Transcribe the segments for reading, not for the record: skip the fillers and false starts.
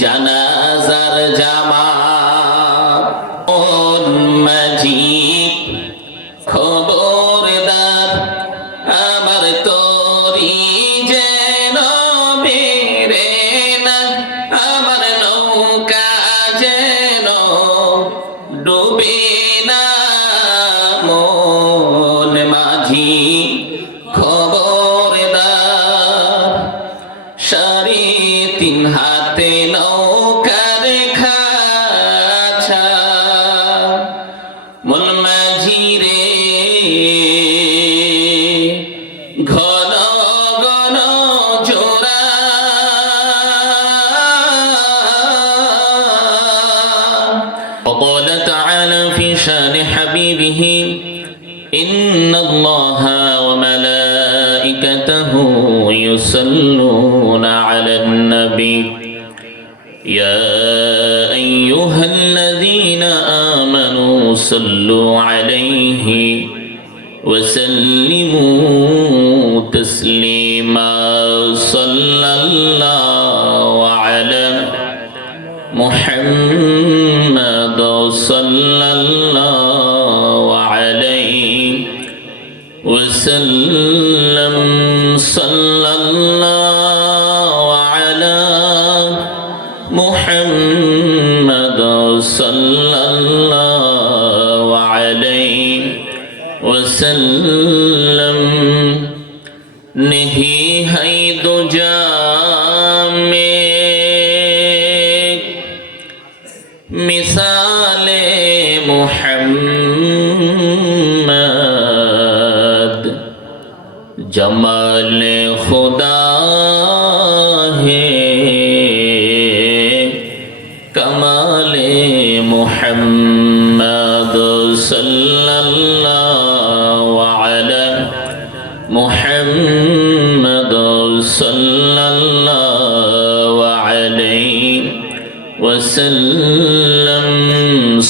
জানাজার জামাত কোন মাঝি খবরদার আমার তরি যেন বেরে না আমার নৌকা যেন ডুবে না মন মাঝি খবরদার সাড়ে তিন হাতে নৌকার খাঁচা মন মাঝি রে ঘন ঘন জোড়া وقال تعالى في شان حبيبه إن الله وملائكته يصلون على النبي يا أيها الذين آمنوا صلوا عليه وسلموا تسليما صلى الله على محمد صلى الله عليه وسلم صلى الله على محمد صلى الله عليه وسلم नहीं है दुजा में मिसाले मुहम्मद जमाल खुदा है कमाले मुहम्मद सल्लल्लाहु अलैहि मुहम्मद सल्लल्लाहु अलैहि वसल्लम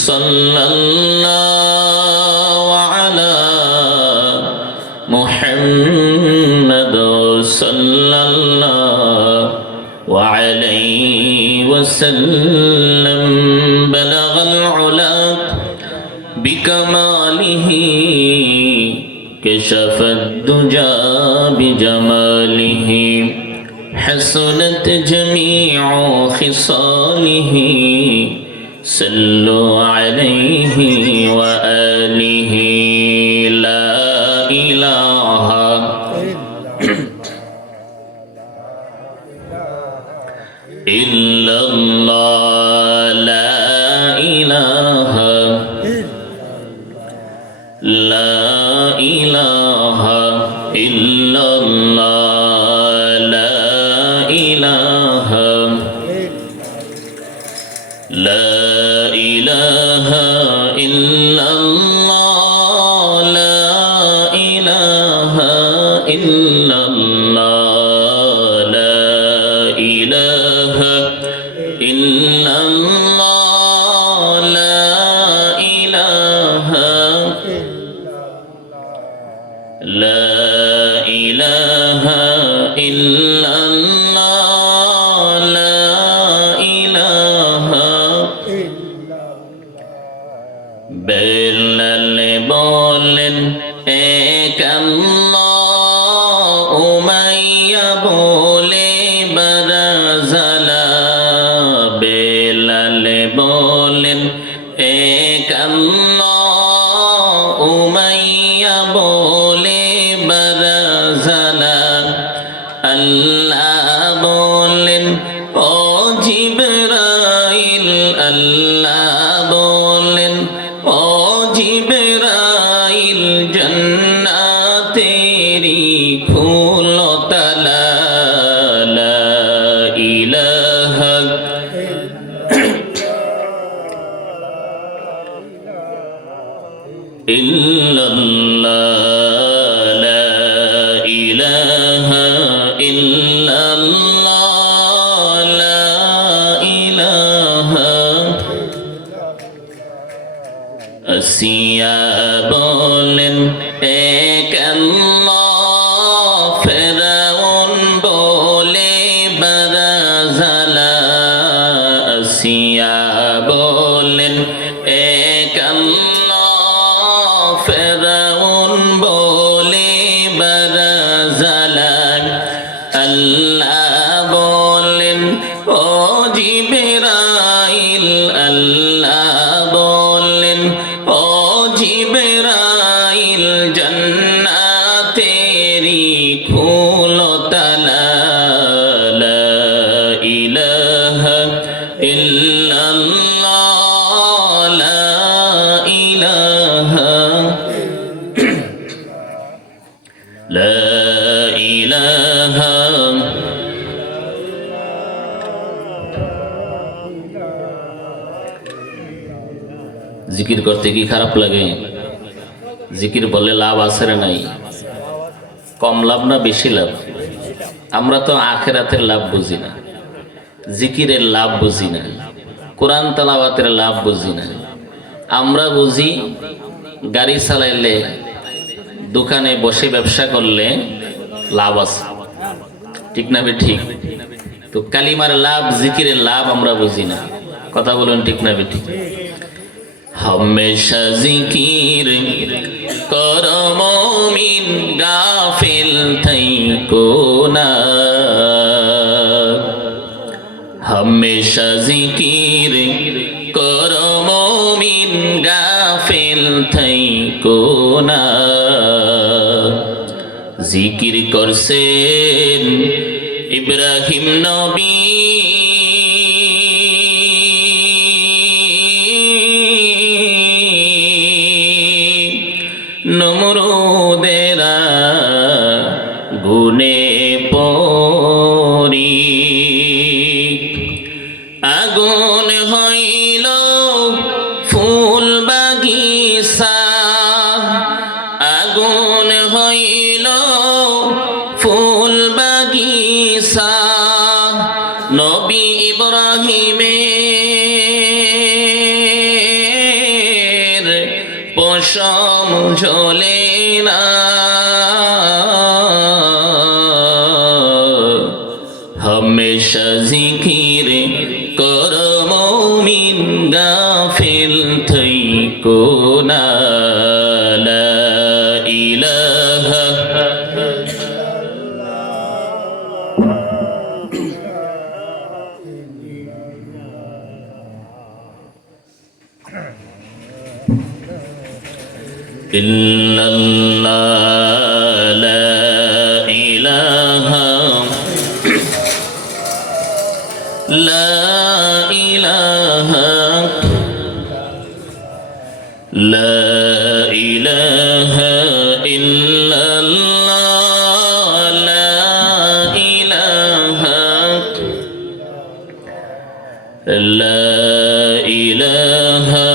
सल्लल्लाहु अला मुहम्मद सल्लल्लाहु अलैहि वसल्लम बलगल उला बिकमालिही كشف الدجى بجماله حسنت جميع خصاله صلوا عليه وآله لا إله إلا الله لا إله لا إله إلا الله لا إله لا إله إلا الله لا إله إلا الله لا إله إلا الله لا إله لا إله إلا الله لا إله বেলাল বলেন এক আল্লাহ উমাইয়া বলে বারাজালা বেলাল বলেন এক আল্লাহ উমাইয়া বলে বারাজালা আল্লাহ বলেন ও জিবরাইল আল্লাহ বলেন ও জিবরাইল জান্নাতেরি ফুলতলা লা ইলাহা ইল্লাল্লাহ লা ইলাহা ইল্লাল্লাহ লা ইলাহা আসিয়া বলেন এক আল্লাহ ফেরাউন বলে বারাজালা জিবরাইল আল্লাহ বলেন ও জিবরাইল জান্নাতেরি খুলো তালা লা ইলাহা ইল্লাল্লাহ লা ইলাহা লা ইলাহা জিকির করতে কি খারাপ লাগে? জিকির বললে লাভ আছে না নাই? কম লাভ না বেশি লাভ? আমরা তো আখিরাতের লাভ বুঝি না, জিকিরের লাভ বুঝি না, কোরআন তেলাওয়াতের লাভ বুঝি না। আমরা বুঝি গাড়ি চালাইলে, দোকানে বসে ব্যবসা করলে লাভ আছে, ঠিক না বে ঠিক? তো কালিমার লাভ, জিকিরের লাভ আমরা বুঝি না। কথা বলুন ঠিক না বে ঠিক? हमेशा जिकिर करो मोमिन गाफिल थईको ना हमेशा जिकिर करो मोमिन गाफिल थईको ना जिकिर करसेन इब्राहिम नबी নমরুদেরা গুনে পরি আগুন হইল ফুল বাগিচা আগুন হইল ফুল বাগিচা নবী ইব্রাহিমের পশম ঝোলে না हमेशा जिकिर करो मोमिन गाफिल थईको ना ला इलाहा इल्लल्लाह ला इलाहा ला इलाहा ला इलाहा इल्लल्लाह ला इलाहा ला इलाहा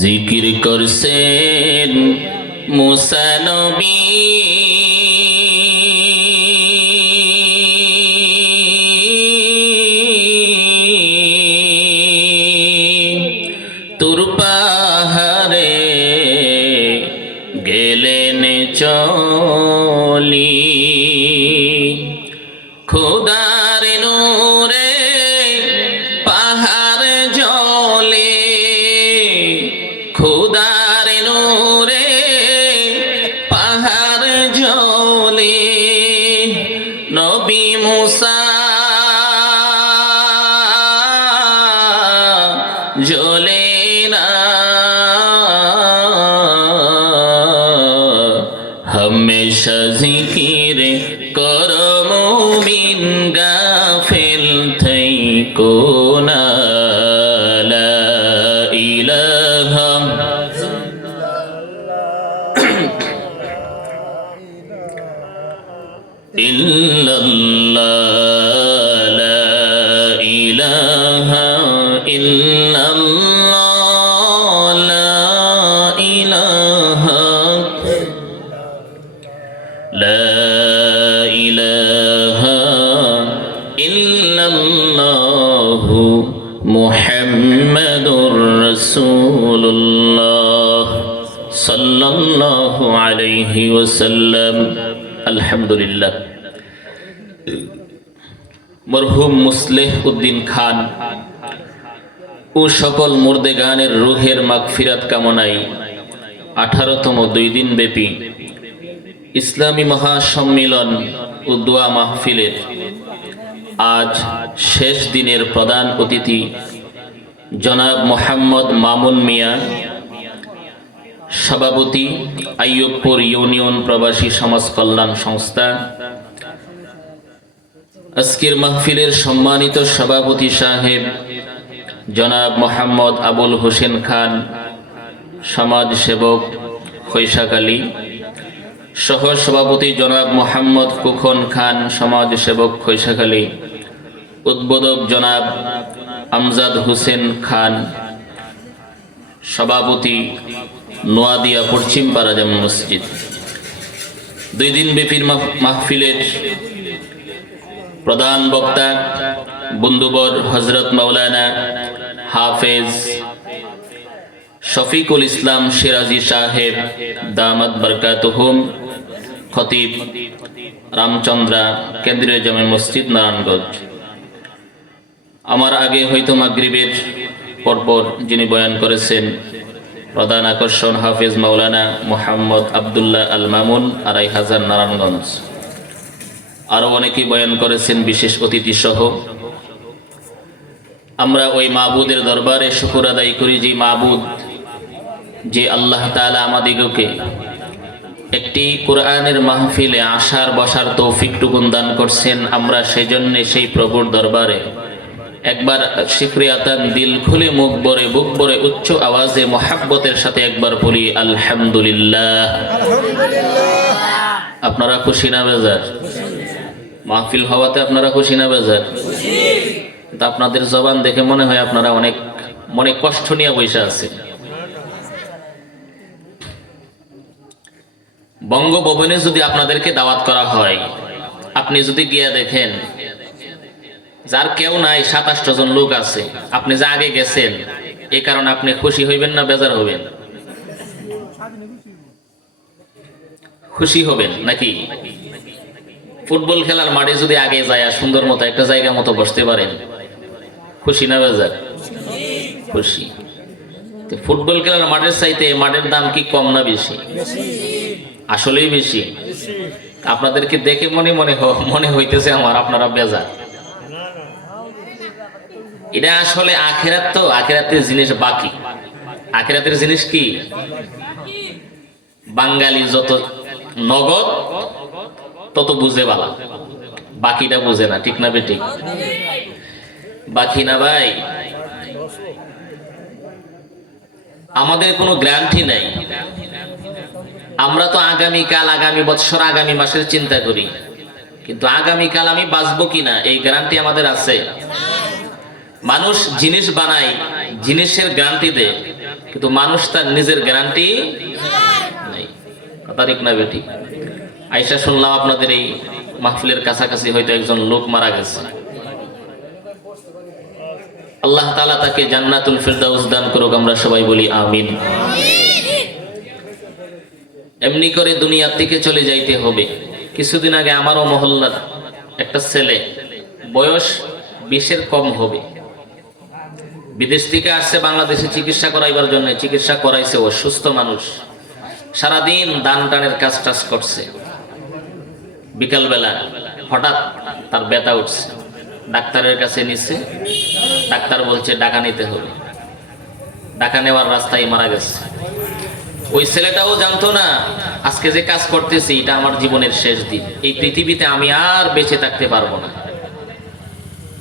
जिकिर करसेन मूसा नबी तुर पाहाड़े गेलेन चली खुदार नूरे पाहाड़ जले खुदार नूरे পাহাড় জ্বলে নবী মুসা জ্বলে না हमेशा जिकिर करो मोमिन गाफिल थईको ना ला इलाहा इल्लल्लाह ला इलाहा इल्लल्लाह ला इलाहा ला इलाहा इल्लल्लाह मुहम्मदुर रसूलुल्लाह सल्लल्लाहु अलैहि वसल्लम। আলহামদুলিল্লাহ। মরহুম মুসলেহ উদ্দিন খান ও সকল মুর্দেগানের রুহের মাগফিরাত কামনায় 18তম 2 দিন ব্যাপী ইসলামী মহাসম্মিলন ও দোয়া মাহফিলের আজ শেষ দিনের প্রধান অতিথি জনাব মোহাম্মদ মামুন মিয়া, সভাপতি আইয়ুবপুর ইউনিয়ন প্রবাসী সমাজ কল্যাণ সংস্থা। আজকের মাহফিলের সম্মানিত সভাপতি সাহেব জনাব মোহাম্মদ আবুল হোসেন খান, সমাজ সেবক খৈশাখালী। সহ সভাপতি জনাব মোহাম্মদ কুখন খান, সমাজ সেবক খৈশাখালী। উদ্বোধক জনাব আমজাদ হোসেন খান, সভাপতি নোয়াদিয়া পশ্চিম পাড়া জামে মসজিদ। 2 দিন ব্যাপী মাহফিলের প্রধান বক্তা বন্ধুবর হযরত মাওলানা হাফেজ শফিকুল ইসলাম সিরাজি সাহেব দামাত বরকাতুহুম, খতিব রামচন্দ্রা কেন্দ্রীয় জামে মসজিদ নারায়ণগঞ্জ। আমার আগে হয়তো মাগরিবের পরপর যিনি বয়ান করেছেন, প্রধান আকর্ষণ হাফেজ মাওলানা মোহাম্মদ আবদুল্লাহ আল মামুন, 2500 নারায়ণগঞ্জ। আরও অনেকেই বয়ান করেছেন বিশেষ অতিথি সহ। আমরা ওই মাবুদের দরবারে শুকর আদায় করি, যে মাবুদ, যে আল্লাহ তাআলা আমাদিগকে একটি কোরআনের মাহফিলে আসার বসার তৌফিকটুকুন দান করছেন। আমরা সেজন্য সেই প্রভুর দরবারে একবার শুকরিয়াতান দিল খুলে মুখ ভরে বুক ভরে উচ্চ আওয়াজে মোহাব্বতের সাথে একবার বলি আলহামদুলিল্লাহ। আপনারা খুশি না বেজার? মাহফিল হওয়াতে আপনারা খুশি না বেজার? তা আপনাদের জবান দেখে মনে হয় আপনারা অনেক মনে কষ্ট নিয়ে বসে আছেন। বঙ্গভবনে যদি আপনাদেরকে দাওয়াত করা হয়, আপনি যদি গিয়ে দেখেন যার কেউ নাই, 27 জন লোক আছে, আপনি যা আগে গেছেন, এই কারণে আপনি খুশি হইবেন না বেজার হবেন? খুশি হবেন নাকি? ফুটবল খেলার মাঠে যদি আগে যায় সুন্দর মতো একটা জায়গা মতো বসতে পারেন, খুশি না বেজার? খুশি। ফুটবল খেলার মাঠের চাইতে মাঠের দাম কি কম না বেশি? আসলেই বেশি। আপনাদেরকে দেখে মনে হইতেছে আমার আপনারা বেজার। এটা আসলে আখিরাত, তো আখিরাতের জিনিস বাকি। আখিরাতের জিনিস কি? বাঙালি যত নগদ তত বুঝে বালা, বাকিটা বুঝে না। ঠিক না বেঠিক? বাকি না ভাই। আমাদের কোনো গ্যারান্টি নাই। আমরা তো আগামীকাল, আগামী বছর, আগামী মাসের চিন্তা করি, কিন্তু আগামীকাল আমি বাঁচবো কিনা এই গ্যারান্টি আমাদের আছে? মানুষ জিনিস বানায়, জিনিসের গ্যারান্টি দেয়, কিন্তু মানুষ তার নিজের গ্যারান্টি নাই। কথা ঠিক না বেঠিক? আইসা শুনলাম আপনাদের এই মাহফিলের কাছাকাছি হয়তো একজন লোক মারা গেছে। আল্লাহ তাআলা তাকে জান্নাতুল ফিরদাউস দান করুক, আমরা সবাই বলি আমিন। এমনি করে দুনিয়া থেকে চলে যাইতে হবে। কিছুদিন আগে আমারও মহল্লার একটা ছেলে, বয়স 20-এর কম হবে, বিদেশ থেকে আসছে বাংলাদেশে চিকিৎসা করাইবার জন্য। চিকিৎসা করাইছে, ও সুস্থ মানুষ, সারাদিন দান টানের কাজ টাজ করছে। বিকালবেলা হঠাৎ তার ব্যথা উঠছে, ডাক্তারের কাছে নিচ্ছে। ডাক্তার বলছে টাকা নিতে হবে। টাকা নেওয়ার রাস্তায় মারা গেছে। ওই ছেলেটাও জানতো না আজকে যে কাজ করতেছি এটা আমার জীবনের শেষ দিন, এই পৃথিবীতে আমি আর বেঁচে থাকতে পারবো না।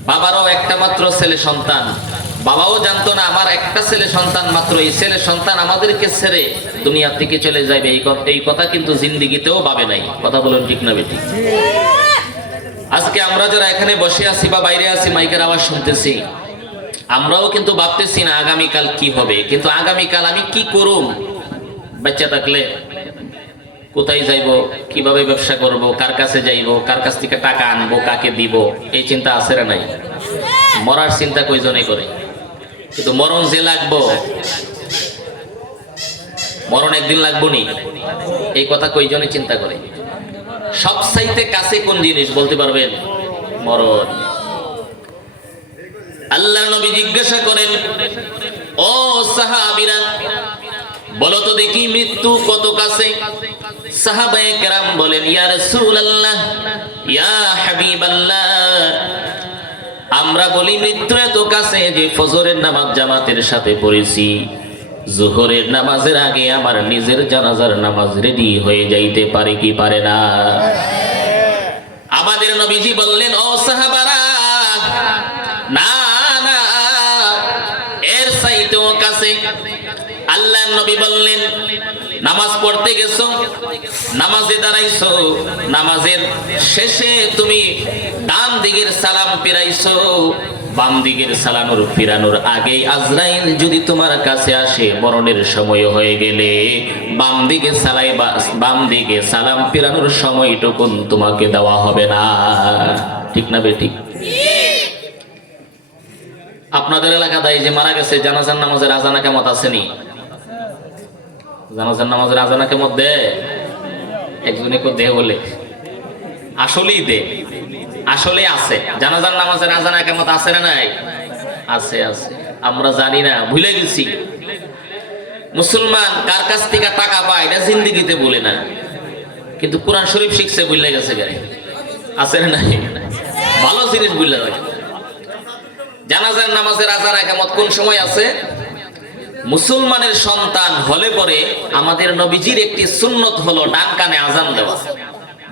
বাবারও একটা মাত্র ছেলে সন্তান, বাবাও জানতো না আমার একটা ছেলে সন্তান মাত্র, এই ছেলে সন্তান আমাদেরকে ছেড়ে দুনিয়া থেকে চলে যাবে। এই কথা কিন্তু জিন্দিগিতেও ভাবে নাই। কথা বলুন ঠিক না বেঠিক? আজকে আমরা যারা এখানে বসে আছি বা বাইরে আছি, মাইকের আওয়াজ শুনতেছি, আমরাও কিন্তু ভাবতেছি না আগামীকাল কি হবে, কিন্তু আগামীকাল আমি কি করব? বাচ্চা থাকলে কোথায় যাইব, কিভাবে ব্যবসা করব, কার কাছে যাইব, কার কাছ থেকে টাকা আনবো, কাকে দিব, এই চিন্তা আছে না নাই? মরার চিন্তা কয়জনে করে, কিন্তু মরণ যে লাগবো, মরণ একদিন লাগবো নি, এই কথা কয়জনে চিন্তা করে? সবচাইতে কাছে কোন জিনিস বলতে পারবেন? মরণ। আল্লাহ নবী জিজ্ঞাসা করেন, ও সাহাবীরা, বলো তো দেখি মৃত্যু কত কাছে? সাহাবায়ে কেরাম বলেন, ইয়া রাসূলুল্লাহ, ইয়া হাবিবাল্লাহ, আমরা বলি মৃত্যু এত কাছে যে ফজরের নামাজ জামাতের সাথে পড়েছি, জোহরের নামাজের আগে আমার নিজের জানাজার নামাজ রেডি হয়ে যাইতে পারে কি পারে না? আমাদের নবীজি বললেন, ও সাহাবারা, না না, এর চাইতেও কাছে। আল্লাহর নবী বললেন, নামাজ পড়তে গেছো, নামাজে দাঁড়াইছো, নামাজের শেষে তুমি ডান দিকের সালাম ফিরাইছো, বাম দিকের সালানোর ফিরানোর আগেই আজরাইল যদি তোমার কাছে আসে মরণের সময় হয়ে গেলে বাম দিকে সালাম ফিরানোর সময়টুকুন তোমাকে দেওয়া হবে না। ঠিক না বেঠিক? আপনাদের এলাকায় যে মারা গেছে জানাজার নামাজের আজানা কেমত আসেনি? জানাজার নামাজের আজানা কেমত দেয়? একজনে কো দেয় বলে, আসলেই দে, আসলে আছে। জানাজার নামাজের আজানা কেমত আছে না নাই? আছে, আছে। আমরা জানি না, ভুলে গেছি। মুসলমান কার কাছ থেকে টাকা পায় এটা জিন্দেগিতে বলে না, কিন্তু কোরআন শরীফ শিখছে ভুলে গেছে। গাড়ি আছে না নাই? ভালো জিনিস ভুলে যায়। জানাজার নামাজের আজানা কেমত কোন সময় আছে? মুসলমানের সন্তান হলে পরে আমাদের নবীজির একটি সুন্নত হলো ডান কানে আজান দেওয়া।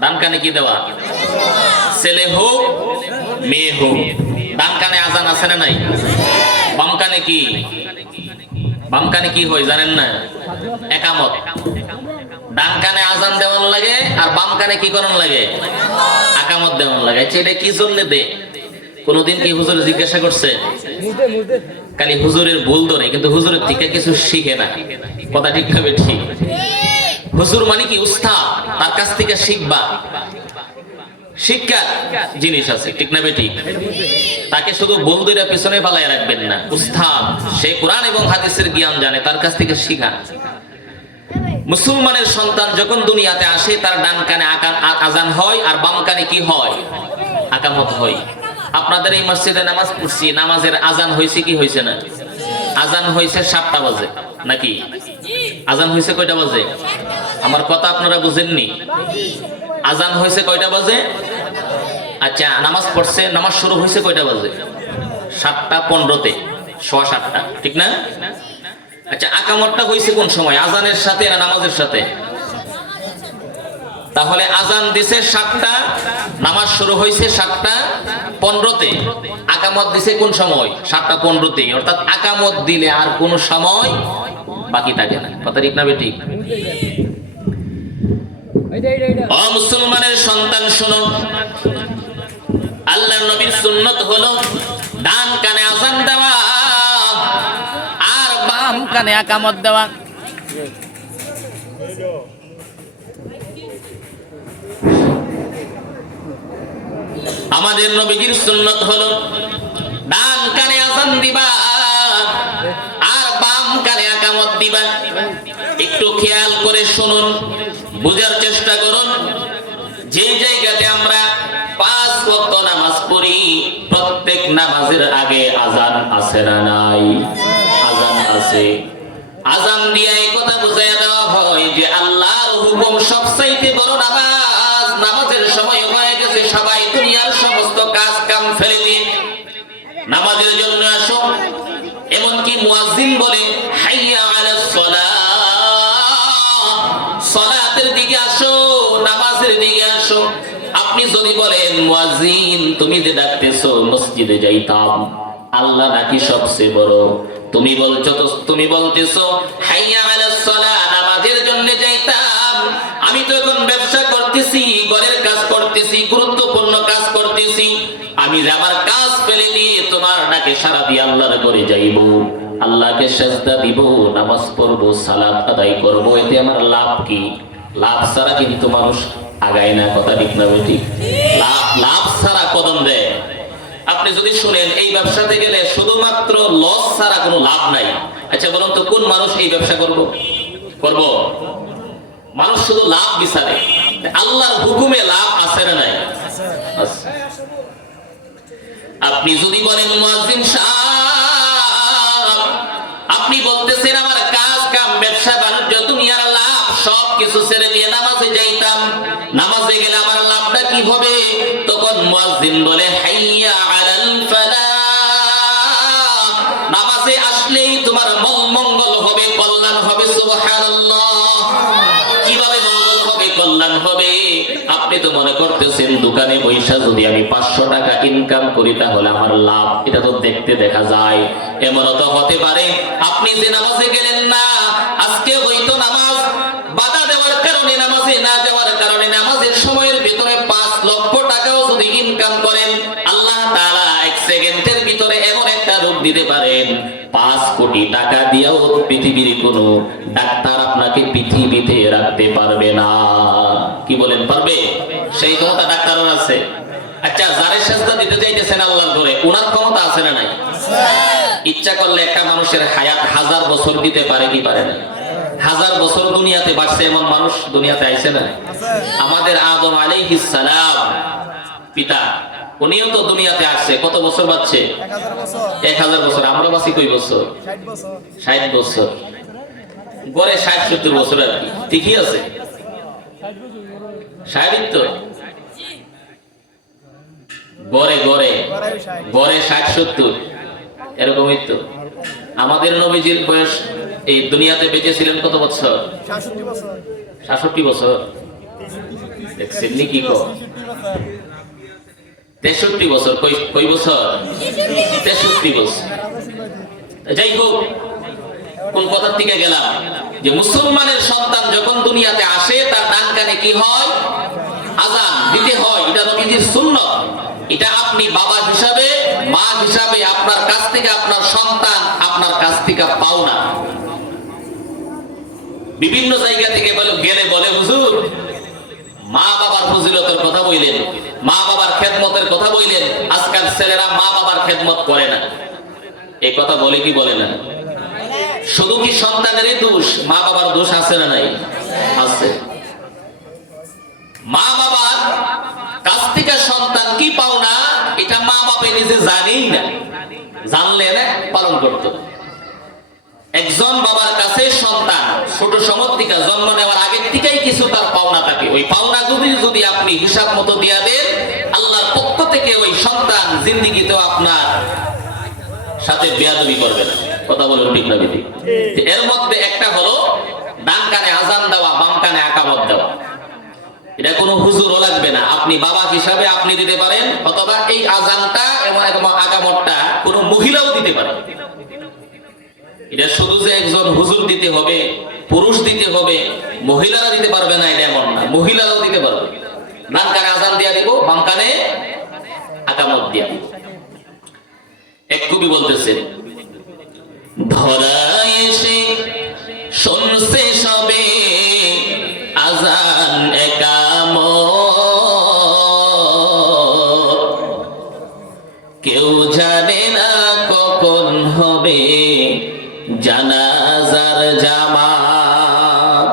ডান কানে কি দেওয়া? ছেলে হোক মেয়ে হোক, ডান কানে আজান আছে না নাই? বাম কানে কি? বাম কানে কি হয় জানেন না? একামত। ডান কানে আজান দেওয়ান লাগে আর বাম কানে কি করন লাগে? একামত দেওয়ান লাগে। এটা কি জন্য দে? কোনদিন কি হুজুর জিজ্ঞাসা করছে? খালি হুজুরের ভুল ধরে, কিন্তু হুজুরের থেকে কিছু শিখে না। কথা ঠিক না বেঠিক? হুজুর মানে কি উস্তাদ, তার কাছ থেকে শিখবা, শিক্ষার জিনিস আছে। ঠিক না বেঠিক? তাকে শুধু ভুল ধরে পিছনে পালায় রাখবেন না। উস্তাদ, সে কোরআন এবং হাদিসের জ্ঞান জানে, তার কাছ থেকে শিখা। মুসলমানের সন্তান যখন দুনিয়াতে আসে তার ডান কানে আজান হয় আর বাম কানে কি হয়? আকামত হয়। আপনাদের এই মসজিদে নামাজ পড়ছি, নামাজের আজান হয়েছে কি হয়েছে না? আজান হয়েছে 7টা বাজে নাকি? আজান হয়েছে কয়টা বাজে? আমার কথা আপনারা বুঝেননি? আজান হয়েছে কয়টা বাজে? আচ্ছা, নামাজ পড়ছে, নামাজ শুরু হয়েছে কয়টা বাজে? 7:15-তে, 7:15, ঠিক না? আচ্ছা, আকামতটা হয়েছে কোন সময়? আজানের সাথে না নামাজের সাথে? তাহলে আজান দিছে 7টা, নামাজ শুরু হয়েছে 7:15-তে, আকামত দিছে কোন সময়? 7:15-তে। অর্থাৎ আকামত দিলে আর কোন সময় বাকি থাকে না। কথা ঠিক না বেঠিক? ও মুসলমানের সন্তান শুনুন, আল্লাহর নবীর সুন্নত হলো ডান কানে আজান দেওয়া আর বাম কানে আকামত দেওয়া। আমাদের নবীজির সুন্নত হলো ডান কানে আজান দিবা আর বাম কানে আকামত দিবা। একটু খেয়াল করে শুনুন, বুঝার চেষ্টা করুন। যে জায়গাতে আমরা 5 ওয়াক্ত নামাজ পড়ি, প্রত্যেক নামাজের আগে আজান আছে না নাই? আজান আছে। আজান দিয়ে এই কথা বুঝাইয়া দেওয়া হয় যে আল্লাহর হুকুম সবচাইতে বড় নামাজ। নামাজের সময় হয়ে গেছে, সবাই দুনিয়ার সমস্ত কাজ কাম ফেলে দিয়ে নামাজের জন্য আসো। এমনকি মুয়াজ্জিন বলে, হাইয়া আলাস সালাহ, সালাতের দিকে আসো, নামাজের দিকে আসো। আপনি যদি বলেন, মুয়াজ্জিন তুমি যে ডাকতেছো মসজিদে যাইতাম, আল্লাহ নাকি সবচেয়ে বড়, তুমি বলতেছো হাইয়া আলাস সালাহ, নামাজের জন্য যাইতাম। আমি তো এখন ব্যবসা করতেছি, ঘরের কাজ করতেছি, গুরুত্বপূর্ণ কাজ করতেছি। আমি যে আমার কাজ ফেলে দিয়ে তোমার ডাকে সাড়া দিয়ে আল্লাহর ঘরে যাইব, আল্লাহকে সাজদা দিব, নামাজ পড়বো, সালাত আদায় করবো, এতে আমার লাভ কি? লাভ ছাড়া কিন্তু মানুষ আগায় না। কথা ঠিক না বেঠিক? লাভ ছাড়া কদম দেয়। আপনি যদি শুনেন এই ব্যবসাতে গেলে শুধুমাত্র লস ছাড়া কোনো লাভ নাই, আচ্ছা বলুন তো কোন মানুষ এই ব্যবসা করব? মানুষ শুধু লাভ বিচারে। আল্লাহর হুকুমে লাভ আছে না নাই? আপনি যদি বলেন, মুয়াজ্জিন সাহেব আপনি বলতেছেন আমার কাজ কাম ব্যবসা বাণিজ্য সবকিছু ছেড়ে দিয়ে নামাজে যাইতাম, নামাজে গেলে আমার লাভটা কি হবে? তখন মুয়াজ্জিন বলে হাইয়া আলাল ফালাহ, নামাজে আসলেই তোমার মঙ্গল হবে, কল্যাণ হবে। সুবহানাল্লাহ। কিভাবে মঙ্গল হবে, কল্যাণ হবে? আপনি তো মনে করতেছেন দোকানে পয়সা যদি আমি 500 টাকা ইনকাম করি তাহলে আমার লাভ, এটা তো দেখতে দেখা যায়। এমনও তো হতে পারে আপনি যে নামাজে গেলেন না, আজকে হয়তো নামাজ বাধা দেওয়ার কারণে, নামাজে না যাওয়ার কারণে নামাজের সময়ের ভিতরে 5 লক্ষ টাকাও যদি ইনকাম করেন, আল্লাহ তাআলা 1 সেকেন্ডের ভিতরে এমন একটা রূপ দিতে পারেন 5 কোটি টাকা দিয়েও পৃথিবীর কোনো ডাক্তার আপনাকে পৃথিবীতে রাখতে পারবে না। কি বলেন, পারবে? সেই ক্ষমতা ডাক্তারের আছে। আচ্ছা, যারে সেজদা দিতে চাইতেছেন আল্লাহর ঘরে, ওনার ক্ষমতা আছে না নাই? ইচ্ছা করলে একটা মানুষের হায়াত 1000 বছর দিতে পারে কি পারে না? 1000 বছর দুনিয়াতে বাঁচছে এমন মানুষ দুনিয়াতে আইছে না? আমাদের আদম আলাইহিস সালাম পিতা, উনিও তো দুনিয়াতে আসছে, কত বছর বাঁচছে? 1000 বছর। আমরা বাঁচি কই বছর? 60 বছর। গড়ে 60-70 বছর আর কি, ঠিকই আছে। 60 তো গড়ে গড়ে গড়ে 60-70 এরকমই তো। আমাদের নবীজির বয়স এই দুনিয়াতে বেঁচে ছিলেন কত বছর? 66 বছর। দেখছেন কি কো? 63 বছর। কই বছর? 63 বছর। যাই হোক, কোন কথার থেকে গেলাম? যে মুসলমানের সন্তান যখন দুনিয়াতে আসে তার ডান কানে কি হয়? আযান দিতে হয়। এটা নবীজির সুন্নাত। এটা আপনি বাবা হিসাবে, মা হিসাবে আপনার কাছ থেকে আপনার সন্তান আপনার কাছ থেকে পাওনা। বিভিন্ন জায়গা থেকে গেলে বলে হুজুর মা বাবার ফজিলতের কথা বললেন, মা বাবার খেদমতের কথা বললেন, আজকাল ছেলেরা মা বাবার খেদমত করে না। এই কথা বলে কি বলে না? শুধু কি সন্তানেরই দোষ? মা বাবার দোষ আছে না নাই? আছে। মা বাবার কাছ থেকে সন্তান কি পাওনা এটা মা বাবা নিজে জানেই না, জানলে না পালন করত। একজন বাবার কাছে সন্তান ছোট সময় থেকে জন্ম নেওয়ার আগে থেকেই কিছু তার পাওনা থাকে। ওই পাওনাগুলি যদি আপনি হিসাব মতো দিয়া দেন, আল্লাহর পক্ষ থেকে ওই সন্তান জিন্দেগিতেও আপনার সাথে বেয়াদবি করবে না। কথা বলুন ঠিক না বেঠিক? এর মধ্যে একটা হলো ডান কানে আযান দেওয়া, বাম কানে ইকামত দেওয়া। এটা কোনো হুজুরও লাগবে না, আপনি বাবা হিসাবে আপনি দিতে পারেন, অথবা এই আযানটা এবং ইকামতটা কোনো মহিলাও দিতে পারে। এটা শুধু যে একজন হুজুর দিতে হবে, পুরুষ দিতে হবে, মহিলারা দিতে পারবে না এটা এমন না, মহিলারাও দিতে পারবে। ডান কানে আযান দিয়া দিব, বাম কানে ইকামত দিয়া দিব। এক কবি বলতেছেন, ধরা এসে শুনছে সবে আযান ইকামত, কেউ জানে না কখন হবে জানাজার জামাত,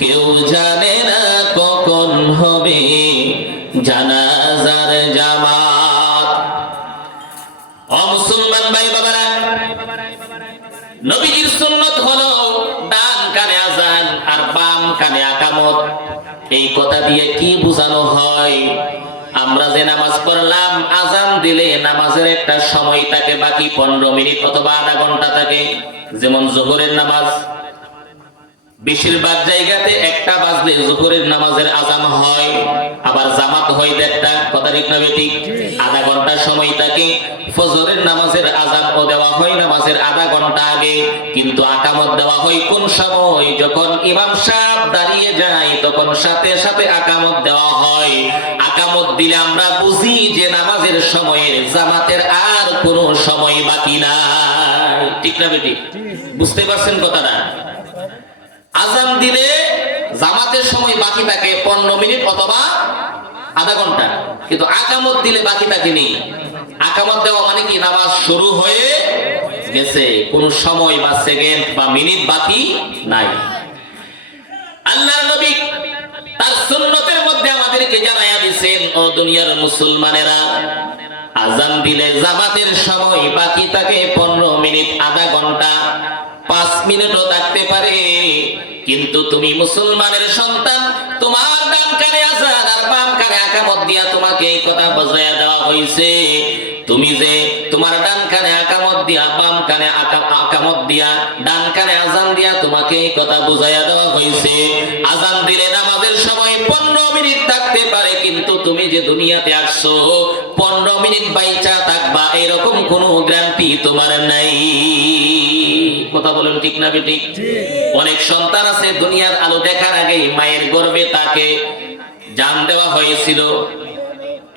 কেউ জানে না কখন হবে জানাজার জামাত। ও মুসলমান ভাই বাবারা, নবীজির সুন্নাত হলো ডান কানে আযান আর বাম কানে ইকামত। এই কথা দিয়ে কি বোঝানো হয়? আমরা যে নামাজ পড়লাম, আযান দিলে নামাজের একটা সময় থাকে, বাকি 15 মিনিট অথবা আধা ঘন্টা থাকে। যেমন যোহরের নামাজ, বেশিরভাগ জায়গাতে 1টা বাজলে যোহরের নামাজের আযান হয়, আবার জামাত হয় 1:30। কথা ঠিক না বেঠিক? আধা ঘন্টা সময় থাকে। ফজরের নামাজের আযান ও দেওয়া হয় নামাজের আধা ঘন্টা আগে, কিন্তু ইকামত দেওয়া হয় কোন সময়? যখন ইমাম সাহেব দাঁড়িয়ে যায় তখন সাথে সাথে ইকামত দেওয়া হয়। ইকামত দিলে আমরা বুঝি যে নামাজের সময়ের, জামাতের আর কোনো সময় বাকি নাই। ঠিক না বেঠিক? বুঝতে পারছেন কথাটা? আযান দিলে জামাতের সময় বাকি থাকে 15 মিনিট অথবা আধা ঘন্টা, কিন্তু ইকামত দিলে বাকি থাকে নেই। ইকামত দেওয়া মানে কি? নামাজ শুরু হয়ে গেছে, কোন সময় বা সেকেন্ড বা মিনিট বাকি নাই। আল্লাহর নবী তার সুন্নতের মধ্যে আমাদেরকে জানায়া দিয়েছেন, ও দুনিয়ার মুসলমানেরা, আযান দিলে জামাতের সময় বাকি থাকে 15 মিনিট আধা ঘন্টা। 5 মিনিটও থাকতে পারে, কিন্তু তুমি মুসলমানের সন্তান, তোমার ডান কানে আযান আর বাম কানে ইকামত দিয়া তোমাকে এই কথা বুঝাইয়া দেওয়া হয়েছে, তুমি যে তোমার ডান কানে ইকামত দিয়া বাম কানে ইকামত দিয়া ডান কানে আযান দিয়া তোমাকে এই কথা বুঝাইয়া দেওয়া হয়েছে, আযান দিলে নামাজের সময় 15 মিনিট থাকতে পারে, কিন্তু তুমি যে দুনিয়াতে আসছো 15 মিনিট বাইচা থাকবা এরকম কোনো গ্যারান্টি তোমার নাই। কথা বলেন ঠিক না বেঠিক? অনেক সন্তান আছে দুনিয়ার আলো দেখার আগেই মায়ের গর্ভে তাকে জান দেওয়া হয়েছিল,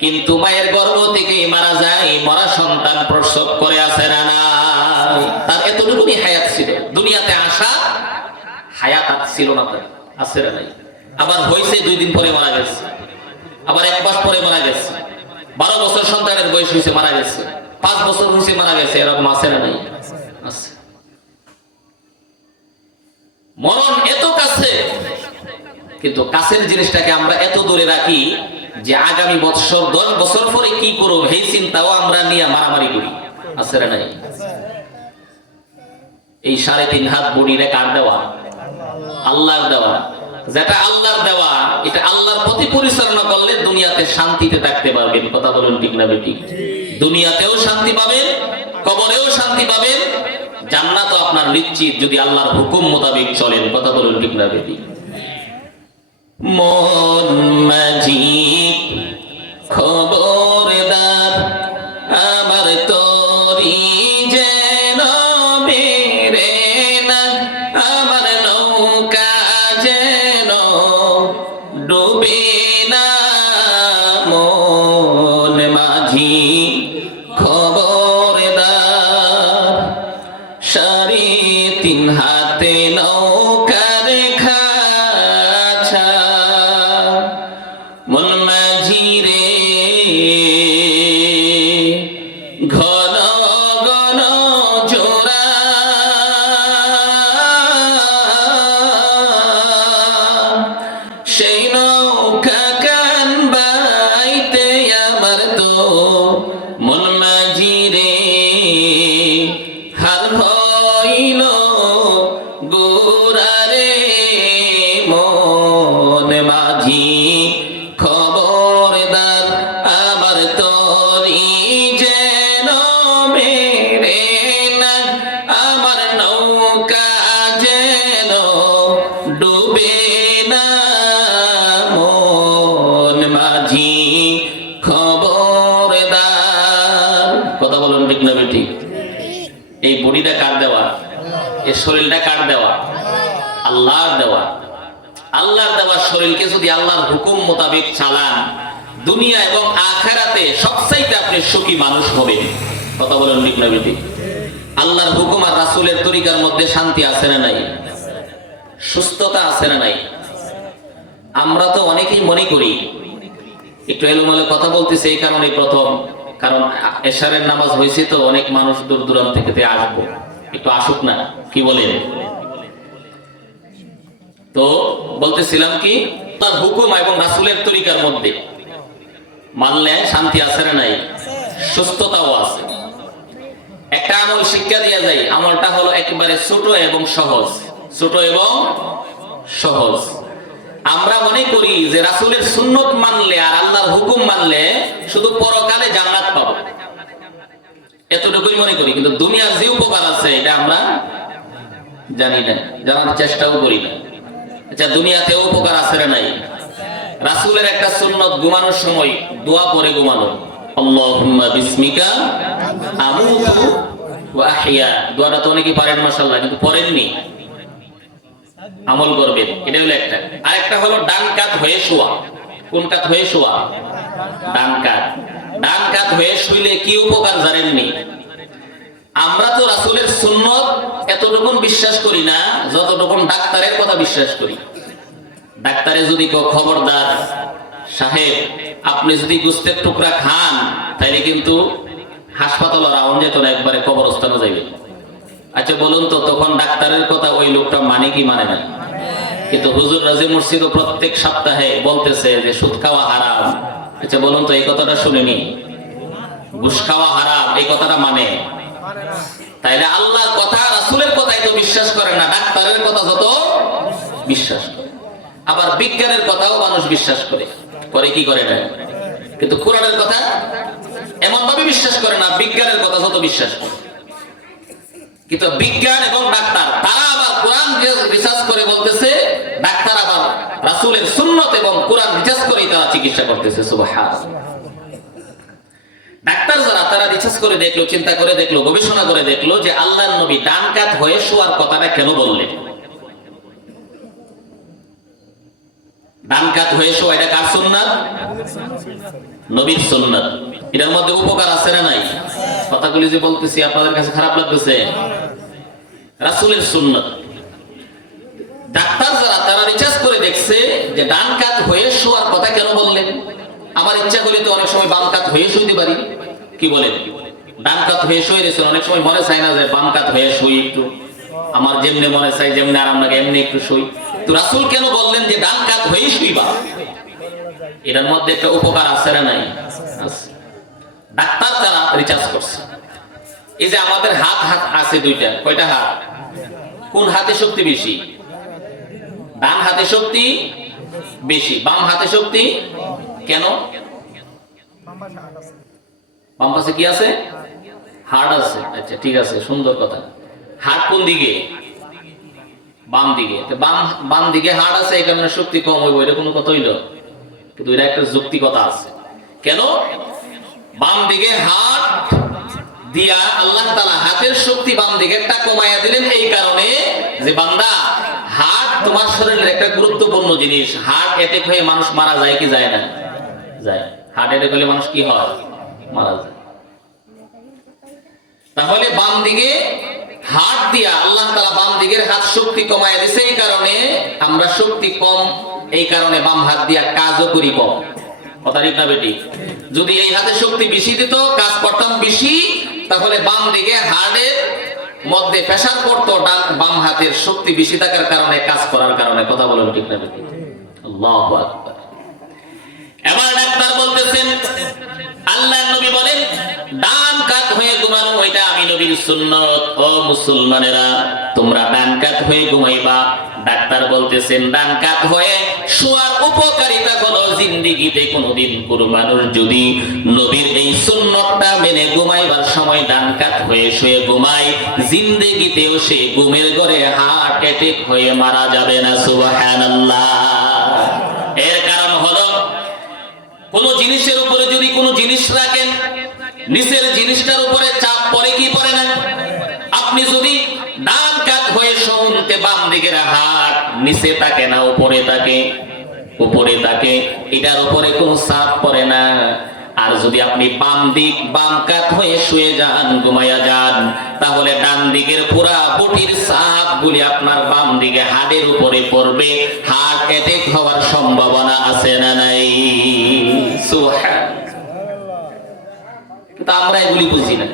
কিন্তু মায়ের গর্ভ থেকেই মারা যায়, মরা সন্তান প্রসব করে আছে না নাই? তার এতটুকুনি হায়াত ছিল, দুনিয়াতে আসা হায়াত ছিল না, তার আছে না নাই? আবার হয়েছে 2 দিন পরে মারা গেছে, আবার 1 মাস পরে মারা গেছে, 12 বছর সন্তানের বয়স হয়েছে মারা গেছে, 5 বছর হয়েছে মারা গেছে, এরকম আছে না নাই? আছে। মরণ এত কাছে, কিন্তু কাছের জিনিসটাকে আমরা এত দূরে রাখি যে আগামী বছর 10 বছর পরে কি করব এই চিন্তাও আমরা নিয়ে মারামারি করি। আছে না নাই? এই 3.5 হাত বডিরে কার দেওয়া? আল্লাহর দেওয়া। যেটা আল্লাহর দেওয়া, এটা আল্লাহর প্রতি পরিচালনা করলে দুনিয়াতে শান্তিতে থাকতে পারবেন। কথা বলুন ঠিক না বেঠিক? দুনিয়াতেও শান্তি পাবেন, কবরেও শান্তি পাবেন, জান্নাতও আপনার নিশ্চিত যদি আল্লাহর হুকুম মোতাবেক চলেন। কথা বলুন ঠিক না বেঠিক? মন মাঝি খবরদার, আমার তরি যেন বেরে না, আমার নৌকা যেন ডুবে না। মন মাঝি খবরদার, 3.5 হাতে নৌকার খাঁচা। মন মাঝি রে ঘন ঘন জোড়া, সেই নৌকা কান বাইতে আমার তো মন মাঝি রে হাল হইল গোরা রে। মন মাঝি খবরদার, আমার তরি যেন মেরে না, আমার নৌকা যেন ডুবে না। মন মাঝি খবরদার। কথা বলুন ঠিক না বেঠিক? এই বডিটা কার দেওয়া? এই শরীরটা কার দেওয়া? আল্লাহর দেওয়া। আল্লাহর দেওয়া শরীরকে যদি আল্লাহর হুকুম মোতাবেক চালান, দুনিয়া এবং আখিরাতে সবচাইতে আপনি সুখী মানুষ হবেন। কথা বলেন ঠিক না বেঠিক? আল্লাহর হুকুম আর রাসূলের তরিকার মধ্যে শান্তি আছে না নাই? সুস্থতা আছে না নাই? আমরা তো অনেকেই মনে করি, একটু এলোমেলো কথা বলতেছে এই কারণে প্রথম, কারণ এশারের নামাজ হয়েছে তো অনেক মানুষ দূর দূরান্ত থেকে আসবো, একটু আসুক না, কি বলেন? তো বলতেছিলাম কি, তার হুকুম এবং রাসূলের তরিকার মধ্যে মানলে শান্তি আছে না নাই? সুস্থতাও আছে। একটা আমল শিক্ষা দিয়া যায়, আমলটা হলো একেবারে ছোট এবং সহজ। ছোট এবং সহজ। আমরা মনে করি যে রাসূলের সুন্নত মানলে আর আল্লাহর হুকুম মানলে শুধু পরকালে জান্নাত পাবো, এতটুকুই মনে করি। কিন্তু দুনিয়ার যে উপকার আছে এটা আমরা জানি না, জানার চেষ্টাও করি না। আচ্ছা, দুনিয়াতেও উপকার আছে না নাই? রাসূলের একটা সুন্নত, ঘুমানোর সময় দোয়া পড়ে ঘুমানো, আল্লাহুম্মা বিসমিকা আমুতু ওয়া আহইয়া। দোয়াটা তো অনেকেই পারেন মাশাআল্লাহ, কিন্তু পড়েননি, আমল করবেন। এটা হলো একটা। আরেকটা হলো ডান কাত হয়ে শোয়া। কোন কাত হয়ে শোয়া? ডান কাত। ডান কাত হয়ে শুইলে কি উপকার জানেননি? আমরা তো রাসূলের সুন্নত এতটুকু বিশ্বাস করি না যতটুকু ডাক্তারের কথা বিশ্বাস করি। ডাক্তারে যদি খবরদার সাহেব, আপনি যদি গোস্তের টুকরা খান তাহলে কিন্তু হাসপাতালে রাউন্ড যেত না, একবারে কবরস্থানে যাইবে। আচ্ছা বলুন তো, তখন ডাক্তারের কথা ওই লোকটা মানে কি মানে না? কিন্তু হুজুর রাজি মুর্শিদ প্রত্যেক সপ্তাহে বলতেছে যে সুদ খাওয়া হারাম। আচ্ছা বলুন তো, এই কথাটা শুনেনি? ঘুষ খাওয়া হারাম, এই কথাটা মানে? তাইলে আল্লাহর কথা রাসূলের কথা এত বিশ্বাস করে না, ডাক্তারের কথা যত বিশ্বাস করে। আবার বিজ্ঞানের কথাও মানুষ বিশ্বাস করে, করে কি করে না? কিন্তু কোরআনের কথা এমন ভাবে বিশ্বাস করে না, বিজ্ঞানের কথা যত বিশ্বাস করে। কিন্তু বিজ্ঞান এবং ডাক্তার তারা আবার কোরআন রিসার্চ করে বলতেছে, ডাক্তার আবার রাসূলের সুন্নাত এবং কোরআন রিসার্চ করে তারা চিকিৎসা করতেছে। সুবহানাল্লাহ। ডাক্তার যারা তারা রিসার্চ করে দেখলো, চিন্তা করে দেখলো, গবেষণা করে দেখলো যে আল্লাহর নবী ডান কাত হয়ে শোয়ার কথাটা কেন বললেন। ডান কাত হয়ে শোয়া এটা কার সুন্নাত? নবীর সুন্নাত। এটার মধ্যে উপকার আছে না নাই? কথাগুলি যে বলতেছি আপনাদের কাছে খারাপ লাগতেছে? রাসূলের সুন্নাত। ডাক্তার যারা তারা রিসার্চ করে দেখছে যে ডান কাত হয়ে শোয়ার কথা কেন বললেন। আমার ইচ্ছা করলে তো অনেক সময় বাম কাত হয়ে শুইতে পারি, কি বলেন? ডান কাত হয়ে শুয়ে রয়েছেন, অনেক সময় মনে চায় না যে বাম কাত হয়ে শুই, একটু আমার যেমনি মনে চাই, যেমনি আরাম লাগে এমনি একটু শুই। তো রাসূল কেন বললেন যে ডান কাত হয়ে শুইবা? এটার মধ্যে একটা উপকার আছে না নাই? ডাক্তার তারা রিসার্চ করছে। এই যে আমাদের হাত হাত আছে দুইটা, কয়টা হাত? কোন হাতে শক্তি বেশি? ডান হাতে শক্তি বেশি, বাম হাতে শক্তি কেন? বাম পাশে কি আছে? হাড় আছে। আচ্ছা ঠিক আছে, সুন্দর কথা। হাড় কোন দিকে? বাম দিকে। বাম দিকে হাড় আছে, এই কারণে শক্তি কম হইব, এটা কোনো কথা হইল? কিন্তু এটা একটা যুক্তি কথা আছে। কেন? বাম দিকে হাত দিয়া আল্লাহ তাআলা হাতের শক্তি বাম দিকেরটা কমাইয়া দিলেন এই কারণে যে বান্দা, হার্ট তোমার শরীরের একটা গুরুত্বপূর্ণ জিনিস। হার্ট অ্যাটাক হয়ে মানুষ মারা যায় কি যায় না? যায়। হার্ট অ্যাটাক হলে মানুষ কি হয়? মারা যায়। তাহলে বাম দিকে হাত দিয়া আল্লাহ তাআলা বাম দিকের হাত শক্তি কমায় দিয়েছে, এই কারণে আমরা শক্তি কম, এই কারণে বাম হাত দিয়া কাজও করি কম। কথা ঠিক না বেটি? যদি এই হাতে শক্তি বেশি দিত, কাজ করতাম বেশি, তাহলে বাম দিকে হাড়ের মধ্যে প্রেসার পড়তো, বাম হাতের শক্তি বেশি থাকার কারণে, কাজ করার কারণে। কথা বলেন ঠিক না বেটি? আল্লাহু আকবার। এবার ডাক্তার বলতেছেন, আল্লাহর নবী বলেন ডান কাত হয়ে ঘুমানো ওইটা আমি নবীর সুন্নাত। ও মুসলমানেরা, তোমরা ডান কাত হয়ে ঘুমাইবা। ডাক্তার বলতেছেন ডান কাত হয়ে শোয়ার উপকারিতা হলো, জিন্দেগিতে কোনোদিন কোনো মানুষ যদি নবীর এই সুন্নাতটা মেনে ঘুমাইবার সময় ডান কাত হয়ে শুয়ে ঘুমায়, জিন্দেগিতেও সে ঘুমের ঘরে হার্ট অ্যাটাক হয়ে মারা যাবে না। সুবহানাল্লাহ। এর কারণ হলো, কোন জিনিসের উপরে যদি কোনো জিনিস রাখেন, নিচের জিনিসটার উপরে চাপ পড়ে কি পড়ে না? আপনি যদি ডান কাত হয়ে শুনতে, বাম দিকের হাত নিচে থাকে না উপরে থাকে? উপরে থাকে, এটার উপরে কোনো চাপ পড়ে না। আর যদি আপনি বাম কাত হয়ে শুয়ে যান, ঘুমায়া যান, তাহলে ডান দিকের পুরা বডির চাপ গুলি আপনার বাম দিকে হাড়ের উপরে পড়বে, হার্ট অ্যাটাক হওয়ার সম্ভাবনা আছে না নাই? কিন্তু আমরা এগুলি বুঝি না।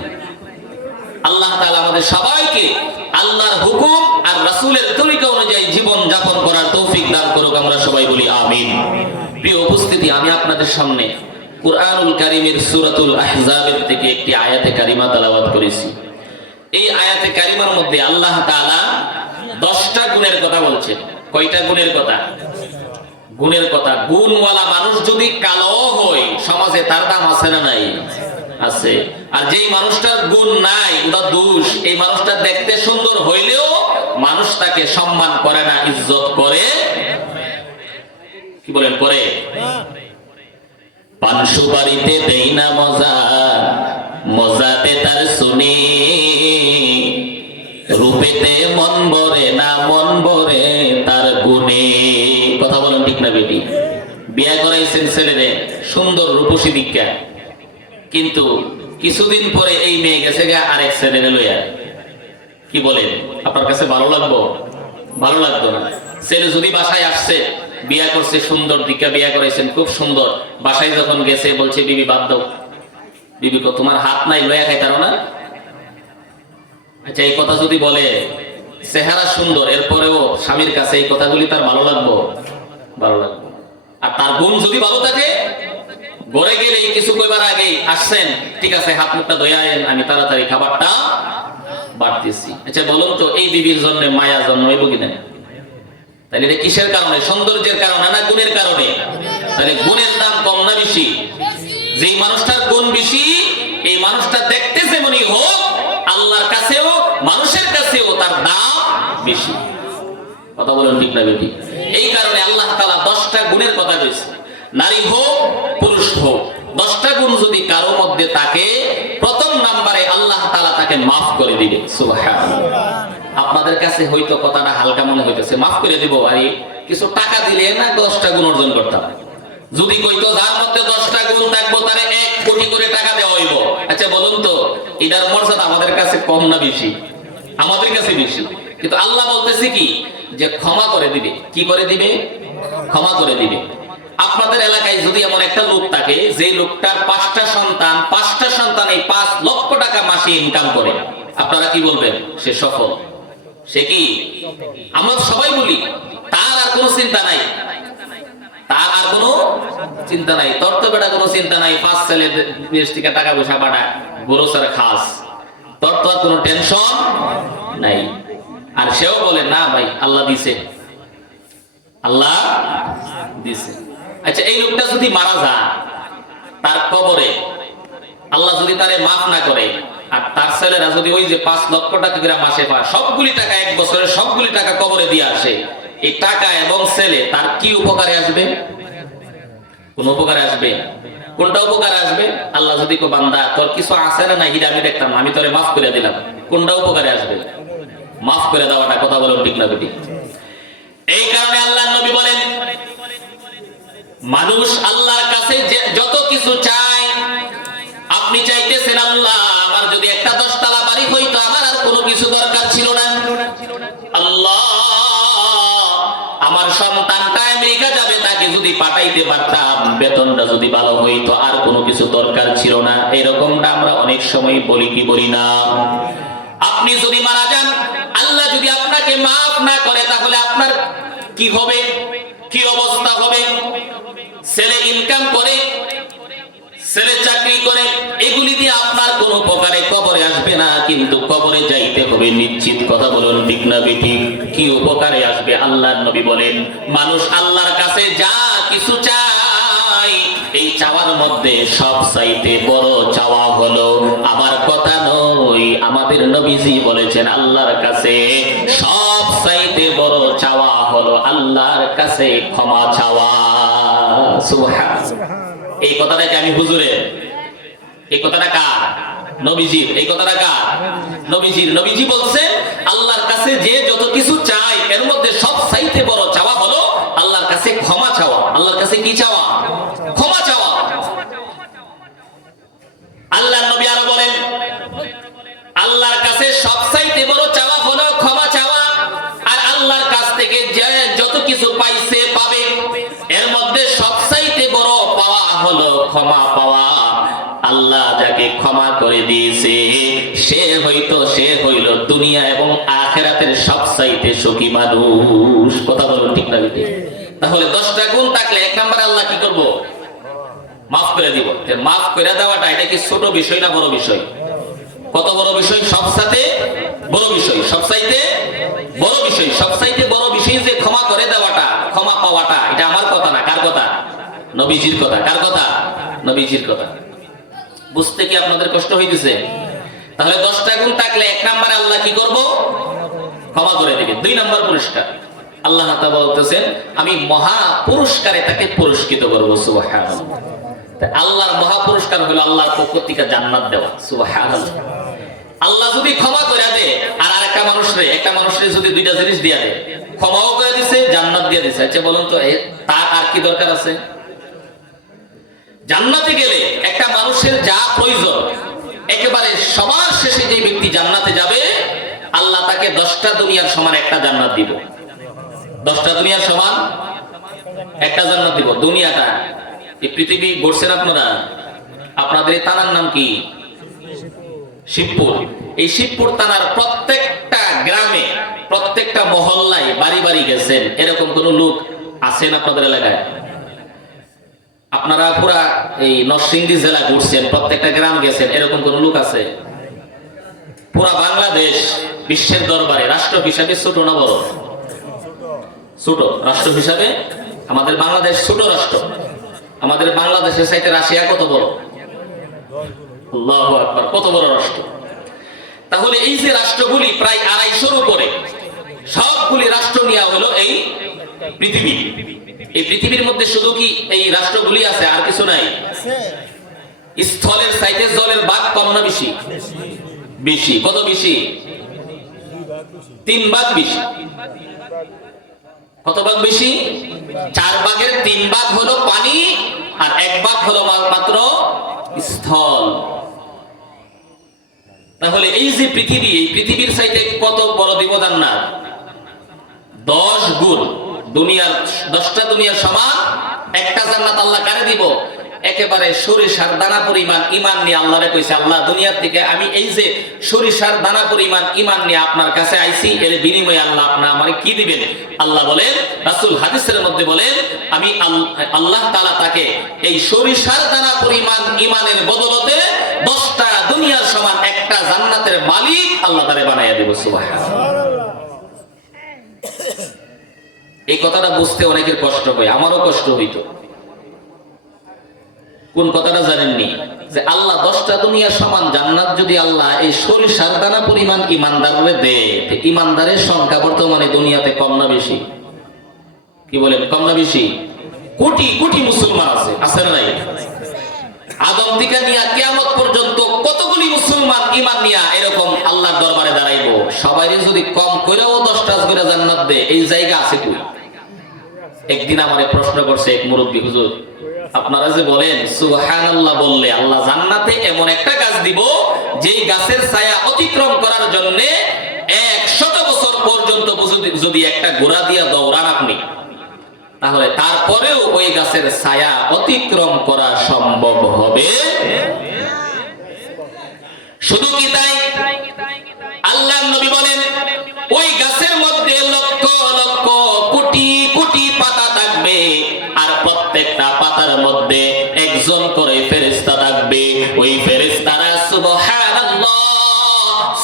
আল্লাহ তাআলা আমাদের সবাইকে আল্লাহর হুকুম আর রাসূলের তরিকা অনুযায়ী জীবন যাপন করার তৌফিক দান করুক। আমরা সবাই বলি আমিন। প্রিয় উপস্থিতি, আমি আপনাদের সামনে কুরআনুল কারীমের সূরাতুল আহজাবের থেকে একটি আয়াতে কারিমা তেলাওয়াত করেছি। এই আয়াতে কারিমার মধ্যে আল্লাহ তাআলা 10টা গুণের কথা বলছেন। কয়টা গুণের কথা? গুণের কথা। গুণওয়ালা মানুষ যদি কালো হয়, সমাজে তার দাম আছে না নাই? আছে। আর যেই মানুষটার গুণ নাই, ওটা দোষ। এই মানুষটা দেখতে সুন্দর হইলেও মানুষ তাকে সম্মান করে না, ইজ্জত করে। কি বলেন? করে। পান সুপারিতে দেই না মজা, মজাতে তার শুনি, রূপেতে মন ভরে না, মন ভরে তার গুণে। কথা বলেন ঠিক না বেটি? বিয়া করাইছেন ছেলেরে, সুন্দর রূপসী দীক্ষা, কিন্তু কিছুদিন পরে এই মেয়ে গেছে গা আরেক ছেলেরে লইয়া। কি বলেন? আপনার কাছে ভালো লাগবো? ভালো লাগতো না। ছেলে যদি বাসায় আসছে, বিয়া করছে, সুন্দর দীক্ষা বিয়া করাইছেন, খুব সুন্দর, বাসায় যখন গেছে বলছে বিবি বাদ দাও। বিবি কো তোমার হাত নাই, লয়া খাইতারো না? আচ্ছা, এই কথা যদি বলে, চেহারা সুন্দর, এরপরেও স্বামীর কাছে এই কথাগুলি তার ভালো লাগবো? ভালো লাগবে। আর তার গুণ যদি ভালো থাকে, ঘরে গেলে কিছু কইবার আগেই আসছেন, ঠিক আছে হাত মুখটা ধুয়ে আয়েন, আমি তাড়াতাড়ি খাবারটা বাড়তেছি। আচ্ছা বলুন তো, এই বিবির জন্য মায়া জন্মাইব কিনা? তাহলে এটা কিসের কারণে? সৌন্দর্যের কারণে না গুণের কারণে? তাহলে গুণের দাম কম না বেশি? যেই মানুষটার গুণ বেশি, এই মানুষটা দেখতে যেমনই হোক, আল্লাহর কাছেও মানুষের কাছেও তার দাম বেশি। কথা বলেন ঠিক না বেটি? এই কারণে আল্লাহ তাআলা 10টা গুণের কথা বলেছে। নারী হোক পুরুষ হোক, 10টা গুণ যদি কারো মধ্যে থাকে, প্রথম নম্বরে আল্লাহ তাআলা তাকে মাফ করে দিবে। সুবহানাল্লাহ। আপনাদের কাছে হয়তো কথাটা হালকা মনে হইতেছে, মাফ করে দিব, আরে কিছু টাকা দিলে না 10টা গুণ অর্জন করতাম। যদি কইতো যার মধ্যে 10টা গুণ থাকবো তারে 1 কোটি করে টাকা দেওয়া হইব। আচ্ছা বলুন তো, এটার মর্যাদা আমাদের কাছে কম না বেশি? আমাদের কাছে বেশি। কিন্তু আল্লাহ বলতেছে কি, যে ক্ষমা করে দিবে। কি করে দিবে? ক্ষমা করে দিবে। আপনাদের এলাকায় যদি এমন একটা লোক থাকে, যে লোকটার 5টা সন্তান এই 5 লক্ষ টাকা মাসে ইনকাম করে, আপনারা কি বলবেন? সে সফল। সে কি? আমরা সবাই বলি তার আর কোনো চিন্তা নাই, তার আর কোনো চিন্তা নাই, তোর তো বেটা কোনো চিন্তা নাই, 5 ছেলে বিদেশ থেকে টাকা পয়সা পাঠায়, গ্রোসারি খাস, তোর তো আর কোনো টেনশন নাই। আর সেও বলে না ভাই, আল্লাহ দিছে, আল্লাহ দিছে। আচ্ছা এই লোকটা যদি মারা যায়, তার কবরে আল্লাহ যদি তারে মাফ না করে, আর তার ছেলেরা যদি ওই যে 5 লক্ষ টাকা করে মাসে পায়, সবগুলি টাকা 1 বছরের সবগুলি টাকা কবরে দিয়ে আসে, এই টাকা এবং ছেলে তার কি উপকারে আসবে? কোন উপকারে আসবে? কোনটা উপকারে আসবে? আল্লাহ যদি কো বান্দা তোর কিছু আছে না, হিরা আমি দেখতাম, আমি তোরে মাফ করে দিলাম, কোনটা উপকারে আসবে? মাফ করে দেওয়াটা। কথা বলো ঠিক না বেটি? এই কারণে আল্লাহর নবী বলেন, মানুষ আল্লাহর কাছে যত কিছু চায়, আপনি চাইতেছেন আল্লাহ আমার যদি একটা 10 তলা বাড়ি হইতো, আমার আর কোনো কিছু দরকার ছিল না। আল্লাহ আমার সন্তানটা আমেরিকা যাবে, তাকে যদি পাঠাইতে পারতাম, বেতনটা যদি ভালো হইতো, আর কোনো কিছু দরকার ছিল না। এরকমটা আমরা অনেক সময় বলি কি বলি না? আপনি যদি মারা যান, আল্লাহ যদি আপনাকে মাফ না করে, তাহলে আপনার কি হবে? কি অবস্থা হবে? ছেলে ইনকাম করে, ছেলে চাকরি করে, এগুলি দিয়ে আপনার কোনো উপকারে কবরে আসবে না, কিন্তু কবরে যাইতে হবে নিশ্চিত। কথা বলুন ঠিক না বেঠিক? কি উপকারে আসবে? আল্লাহর নবী বলেন, মানুষ আল্লাহর কাছে যা কিছু চায়, এই চাওয়ার মধ্যে সব চাইতে বড় চাওয়া হলো, আমার কথা নয়, আমাদের নবীজি বলেছেন, আল্লাহর কাছে সব চাইতে বড় চাওয়া হলো আল্লাহর কাছে ক্ষমা চাওয়া। সুবহানাল্লাহ। এই কথাটাকে আমি হুজুরের, এই কথাটা কার? নবীজির। এই কথাটা কার? নবীজির। নবীজি বলছেন, আল্লাহর কাছে যে যত কিছু চায়, এর মধ্যে সব চাইতে বড় চাওয়া হলো আল্লাহর কাছে ক্ষমা চাওয়া। আল্লাহর কাছে কি চাওয়া? ক্ষমা চাওয়া। আল্লাহর নবী আরো বলেন, আল্লাহর কাছে সব চাইতে বড় চাওয়া হলো ক্ষমা চাওয়া, আর আল্লাহর কাছ থেকে যে যত কিছু পাইছে পাবে, এর মধ্যে সব চাইতে বড় পাওয়া হলো ক্ষমা পাওয়া। আল্লাহ যাকে ক্ষমা করে দিয়েছে, সে হইল দুনিয়া এবং আখিরাতের সবচাইতে সুখী মানুষ। কথা বলুন ঠিক না বেঠিক? তাহলে 10টা গুণ থাকলে 1 নম্বরে আল্লাহ কি করব? মাফ করে দিব। মাফ করে দেওয়াটা এটা কি ছোট বিষয় না বড় বিষয়? কত বড় বিষয়? সবচাইতে বড় বিষয়। সবচাইতে বড় বিষয়। সবচাইতে বড় বিষয় যে ক্ষমা করে দেওয়াটা, ক্ষমা পাওয়াটা। এটা আমার কথা না, কার কথা? নবীজির কথা। কার কথা? নবীজির কথা। বুঝতে কি আপনাদের কষ্ট হইতেছে? তাহলে 10টা গুণ থাকলে 1 নম্বরে আল্লাহ কি করব? ক্ষমা করে দিবে। 2 নম্বর পুরস্কার আল্লাহ তাআলা বলতেছেন, আমি মহা পুরস্কারে তাকে পুরস্কৃত করব। সুবহানাল্লাহ। আল্লাহর মহা পুরস্কার হলো আল্লাহর পক্ষ থেকে জান্নাত দেওয়া। সুবহানাল্লাহ। আল্লাহ যদি ক্ষমা করে দেয়, আর একটা মানুষরে যদি 2টা জিনিস দিয়ে দেয়, ক্ষমাও করে দিছে, জান্নাত দিয়ে দিছে, আচ্ছা বলুন তো তার আর কি দরকার আছে? জান্নাতে গেলে একটা মানুষের যা প্রয়োজন, একেবারে সবার শেষে যে ব্যক্তি জান্নাতে যাবে, আল্লাহ তাকে 10টা দুনিয়ার সমান একটা জান্নাত দিব। 10টা দুনিয়ার সমান একটা জান্নাত দিব। দুনিয়াটা, এই পৃথিবী গড়ছেন আপনারা, আপনাদের এই থানার নাম কি? শিবপুর। এই শিবপুর থানার প্রত্যেকটা গ্রামে, প্রত্যেকটা মহল্লায় বাড়ি বাড়ি গেছেন, এরকম কোন লোক আছেন আপনাদের এলাকায়? আপনারা পুরা এই নরসিংদী জেলা ঘুরছেন, প্রত্যেকটা গ্রাম গেছেন, এরকম কোন লোক আছে? পুরা বাংলাদেশ বিশ্বের দরবারে রাষ্ট্র হিসাবে ছোট না বড়? ছোট রাষ্ট্র হিসাবে আমাদের বাংলাদেশ ছোট রাষ্ট্র। আমাদের বাংলাদেশের চাইতে রাশিয়া কত বড়? আল্লাহু আকবার, কত বড় রাষ্ট্র! তাহলে এই যে রাষ্ট্রগুলি প্রায় 250-র উপরে, সবগুলি রাষ্ট্র নিয়ে হলো এই পৃথিবী। এই পৃথিবীর মধ্যে শুধু কি এই রাষ্ট্রগুলি আছে, আর কিছু নাই? স্থলের চাইতে জলের ভাগ কম না বেশি? বেশি। কত বেশি? 3 ভাগ বেশি। কত ভাগ বেশি? 4 ভাগের 3 ভাগ হলো পানি, আর 1 ভাগ হলো মাত্র স্থল। তাহলে এই যে পৃথিবী, এই পৃথিবীর চাইতে কত বড় দিব জান্নাত? 10 গুণ। দুনিয়ার 10টা দুনিয়ার সমান একটা জান্নাত আল্লাহ কারে দিব? একেবারে সরিষার দানা পরিমাণ ঈমান নিয়ে আল্লাহরে কইছে, আল্লাহ দুনিয়ার থেকে আমি এই যে সরিষার দানা পরিমাণ ঈমান নিয়ে আপনার কাছে আইছি, এর বিনিময়ে আল্লাহ আপনি আমারে কি দিবেন? আল্লাহ বলেন, রাসূল হাদিসের মধ্যে বলেন, আমি আল্লাহ তাআলা তাকে এই সরিষার দানা পরিমাণ ঈমানের বদলতে 10টা দুনিয়ার সমান একটা জান্নাতের মালিক আল্লাহ তাআলা বানাইয়া দেব। সুবহানাল্লাহ। এই কথাটা বুঝতে অনেকের কষ্ট হয়, আমারও কষ্ট হইতো। কোন কথাটা জানেননি? যে আল্লাহ 10টা দুনিয়ার সমান জান্নাত যদি আল্লাহ এই সরিষার দানা পরিমাণ ইমানদাররে দেয়, ইমানদারের সংখ্যা বর্তমানে দুনিয়াতে কম না বেশি? কি বলেন, কম না বেশি? কোটি কোটি মুসলমান আছে, আছে না নাই? আদম থেকে নিয়ে কিয়ামত পর্যন্ত কতগুলি মুসলমান ঈমান নিয়া এরকম আল্লাহর দরবারে দাঁড়াইবো। সবাইরে যদি কম করেও 10টা করে জান্নাত দেয়, এই জায়গা আছে কই? একদিন আমারে প্রশ্ন করছে এক মুরব্বী, হুজুর আপনারা যে বলেন সুবহানাল্লাহ বললে আল্লাহ জান্নাতে এমন একটা গাছ দিব যেই গাছের ছায়া অতিক্রম করার জন্য 100 বছর পর্যন্ত যদি একটা ঘোড়া দিয়া দৌড়ান আপনি, তাহলে তারপরেও ওই গাছের ছায়া অতিক্রম করা সম্ভব হবে? শুধু কি তাই? আল্লাহর নবী বলেন, ওই গাছের মধ্যে লক্ষ লক্ষ কোটি কোটি পাতা থাকবে, আর প্রত্যেকটা পাতার মধ্যে একজন করে ফেরেশতা থাকবে। ওই ফেরেশতারা সুবহানাল্লাহ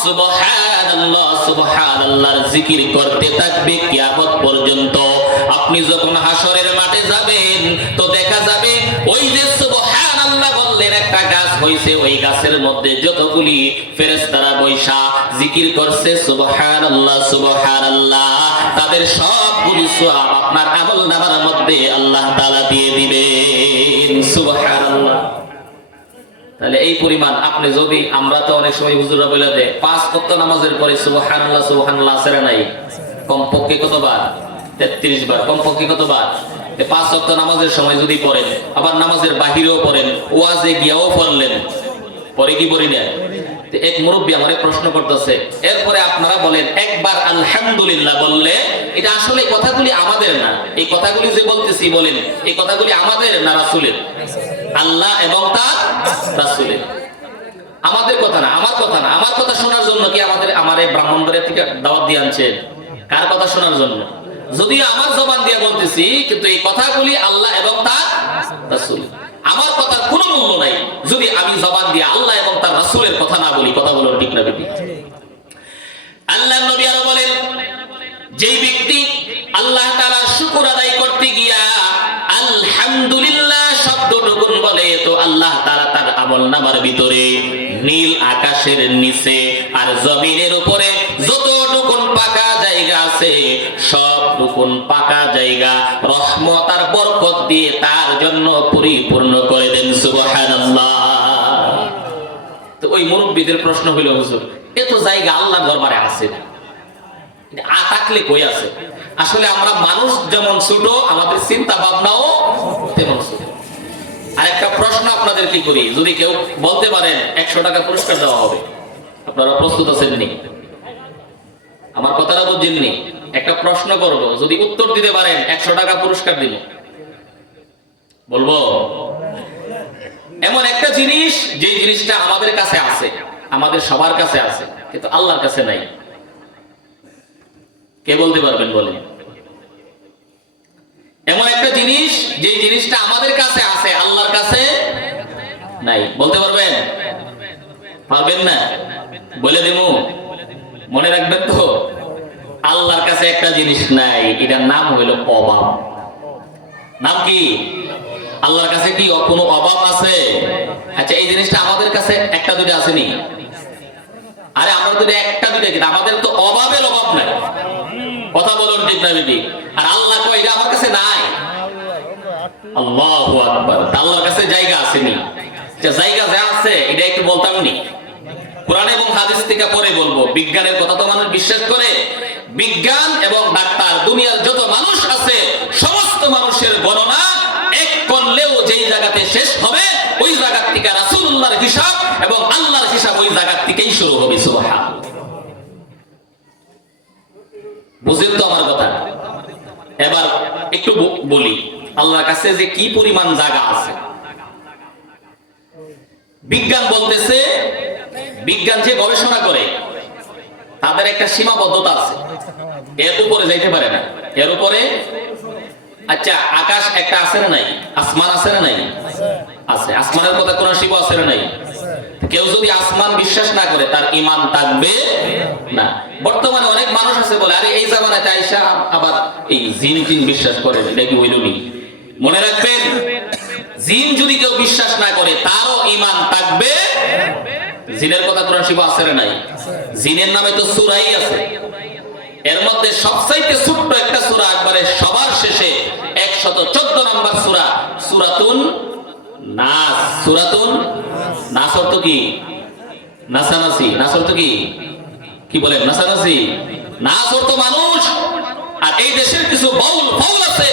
সুবহানাল্লাহ সুবহানাল্লাহর জিকির করতে থাকবে কিয়ামত পর্যন্ত। আপনি যখন হাসরের মাঠে যাবেন তো দেখা যাবে ওই যে সুবহানাল্লাহ বললেন একটা গাছ হইছে, ওই গাছের মধ্যে যতগুলি ফেরেশতারা বৈশা জিকির করছে সুবহানাল্লাহ সুবহানাল্লাহ, তাদের সবগুলি সওয়াব আপনার আমলনামার মধ্যে আল্লাহ তাআলা দিয়ে দিবেন। সুবহানাল্লাহ। তাহলে এই পরিমাণ আপনি যদি, আমরা তো অনেক সময় হুজুররা বলে দেয় 5 ওয়াক্ত নামাজের পরে সুবহানাল্লাহ সুবহানাল্লাহ আছে না নাই? কমপক্ষে কতবার? 33 বার। কমপক্ষে কতবার? 5 ওয়াক্ত নামাজের সময় যদি পড়েন, আবার নামাজের বাহিরেও পড়েন, ওয়াজে গিয়াও পড়লেন, পরে কি পড়ি না? এক মুরব্বী আমারে প্রশ্ন করতেছে, এরপরে আপনারা বলেন একবার আলহামদুলিল্লাহ বললে, এটা আসলে কথাগুলি আমাদের না, এই কথাগুলি যে বলতেছি বলেন এই কথাগুলি আমাদের না রাসূলের? আল্লাহ এবং তার রাসূলের। আমাদের কথা না, আমার কথা না। আমার কথা শোনার জন্য কি আমারে ব্রাহ্মণবাড়িয়া থেকে দাওয়াত দিয়ে আনছেন? কার কথা শোনার জন্য? যদিও আমার জবান দিয়ে বলতেছি, কিন্তু এই কথাগুলি আল্লাহ এবং তার রাসূল। আমার কথার কোনো মূল্য নাই যদি আমি জবান দিয়ে আল্লাহ এবং তার রাসূলের কথা না বলি। কথা বলুন ঠিক না বেঠিক? আল্লাহর নবী আরো বলেন, যেই ব্যক্তি আল্লাহ তাআলার শুকর আদায় করতে গিয়া আলহামদুলিল্লাহ শব্দটুকু বলে, তো আল্লাহ তাআলা তার আমলনামার ভিতরে নীল আকাশের নিচে আর জমিনের উপরে যতটুকু পাকা জায়গা আছে সবটুকু পাকা জায়গা রহমত আর বরকত দিয়ে তার জন্য পরিপূর্ণ করে দেন। সুবহানাল্লাহ। তো ওই মুরব্বিদের প্রশ্ন হইল, হুজুর এত জায়গা আল্লাহর দরবারে আছে না, থাকলে কই আছে? আসলে আমরা মানুষ যেমন ছোট, আমাদের চিন্তা ভাবনাও তেমন ছোট। আরেকটা প্রশ্ন আপনাদের কি করি, যদি কেউ বলতে পারেন 100 টাকা পুরস্কার দেওয়া হবে, আপনারা প্রস্তুত আছেন নি? আমার কথাটা বুঝছেননি? একটা প্রশ্ন করব, যদি উত্তর দিতে পারেন 100 টাকা পুরস্কার দিব। বলবো এমন একটা জিনিস, যে জিনিসটা আমাদের কাছে আছে, আমাদের সবার কাছে আছে, কিন্তু আল্লাহর কাছে নাই। কে বলতে পারবেন বলেন? এমন একটা জিনিস, যে জিনিসটা আমাদের কাছে আছে, আল্লাহর কাছে নাই। বলতে পারবেন? পারবেন না? বলে দেবো, মনে রাখবেন তো, আল্লাহর কাছে একটা জিনিস নাই, এটার নাম হইল অভাব। নাম কি? আল্লাহর কাছে কি কোনো অভাব আছে? আচ্ছা, এই জিনিসটা আমাদের কাছে একটা দুইটা আসেনি? আরে আমরা তো একটা দুইটা, কিন্তু আমাদের তো অভাবের অভাব নাই। কথা বলুন ঠিক না বেটি? আর আল্লাহ কয় এটা আমার কাছে নাই। আল্লাহু আকবার। আল্লাহর কাছে জায়গা আসেনি, যে জায়গা যা আছে এটা একটু বলতাম নি। কোরআন এবং হাদিস থেকে পরে বলবো। বিজ্ঞানের কথা তো মানুষ বিশ্বাস করে। বিজ্ঞান এবং ডাক্তার, দুনিয়ার যত মানুষ আছে সমস্ত মানুষের গণনা এক করলেও যেই জায়গাতে শেষ হবে ওই জায়গা থেকে রাসূলুল্লাহর হিসাব এবং আল্লাহর হিসাব ওই জায়গা থেকেই শুরু হবে। সুবহানাল্লাহ। বুঝেন তো আমার কথা? এবার একটু বলি, আল্লাহর কাছে যে কি পরিমাণ জায়গা আছে। বিজ্ঞান বলতেছে, বিজ্ঞান যে গবেষণা করে তাদের একটা সীমাবদ্ধতা আছে, এর উপরে যাইতে পারে না। এর উপরে, আচ্ছা আকাশ একটা আছে না নাই? আসমান আছে না নাই? আছে। আসমানের কথা কোন শিব আছে না নাই? কেউ যদি আসমান বিশ্বাস না করে তার ঈমান থাকবে না। বর্তমানে অনেক মানুষ আছে বলে, আরে এই জামানাতে আইসা আবার এই জিন টিন বিশ্বাস করে, এটা কি হইলনি? মনে রাখবেন, জিন যদি কেউ বিশ্বাস না করে তারও ঈমান থাকবে। জিনের কথা কোরআন শিব আছে না নাই? জিনের নামে তো সূরাই আছে। এর মধ্যে সবচাইতে ছোট্ট একটা সূরা, একবারে সবার শেষে 114 নম্বর সূরা, সূরাতুন নাস। সূরাতুন নাস অর্থ কি? নাসানাসি। নাস অর্থ কি? কি বলেন? নাসানাসি। নাস অর্থ মানুষ। আর এই দেশের কিছু বাউল আছে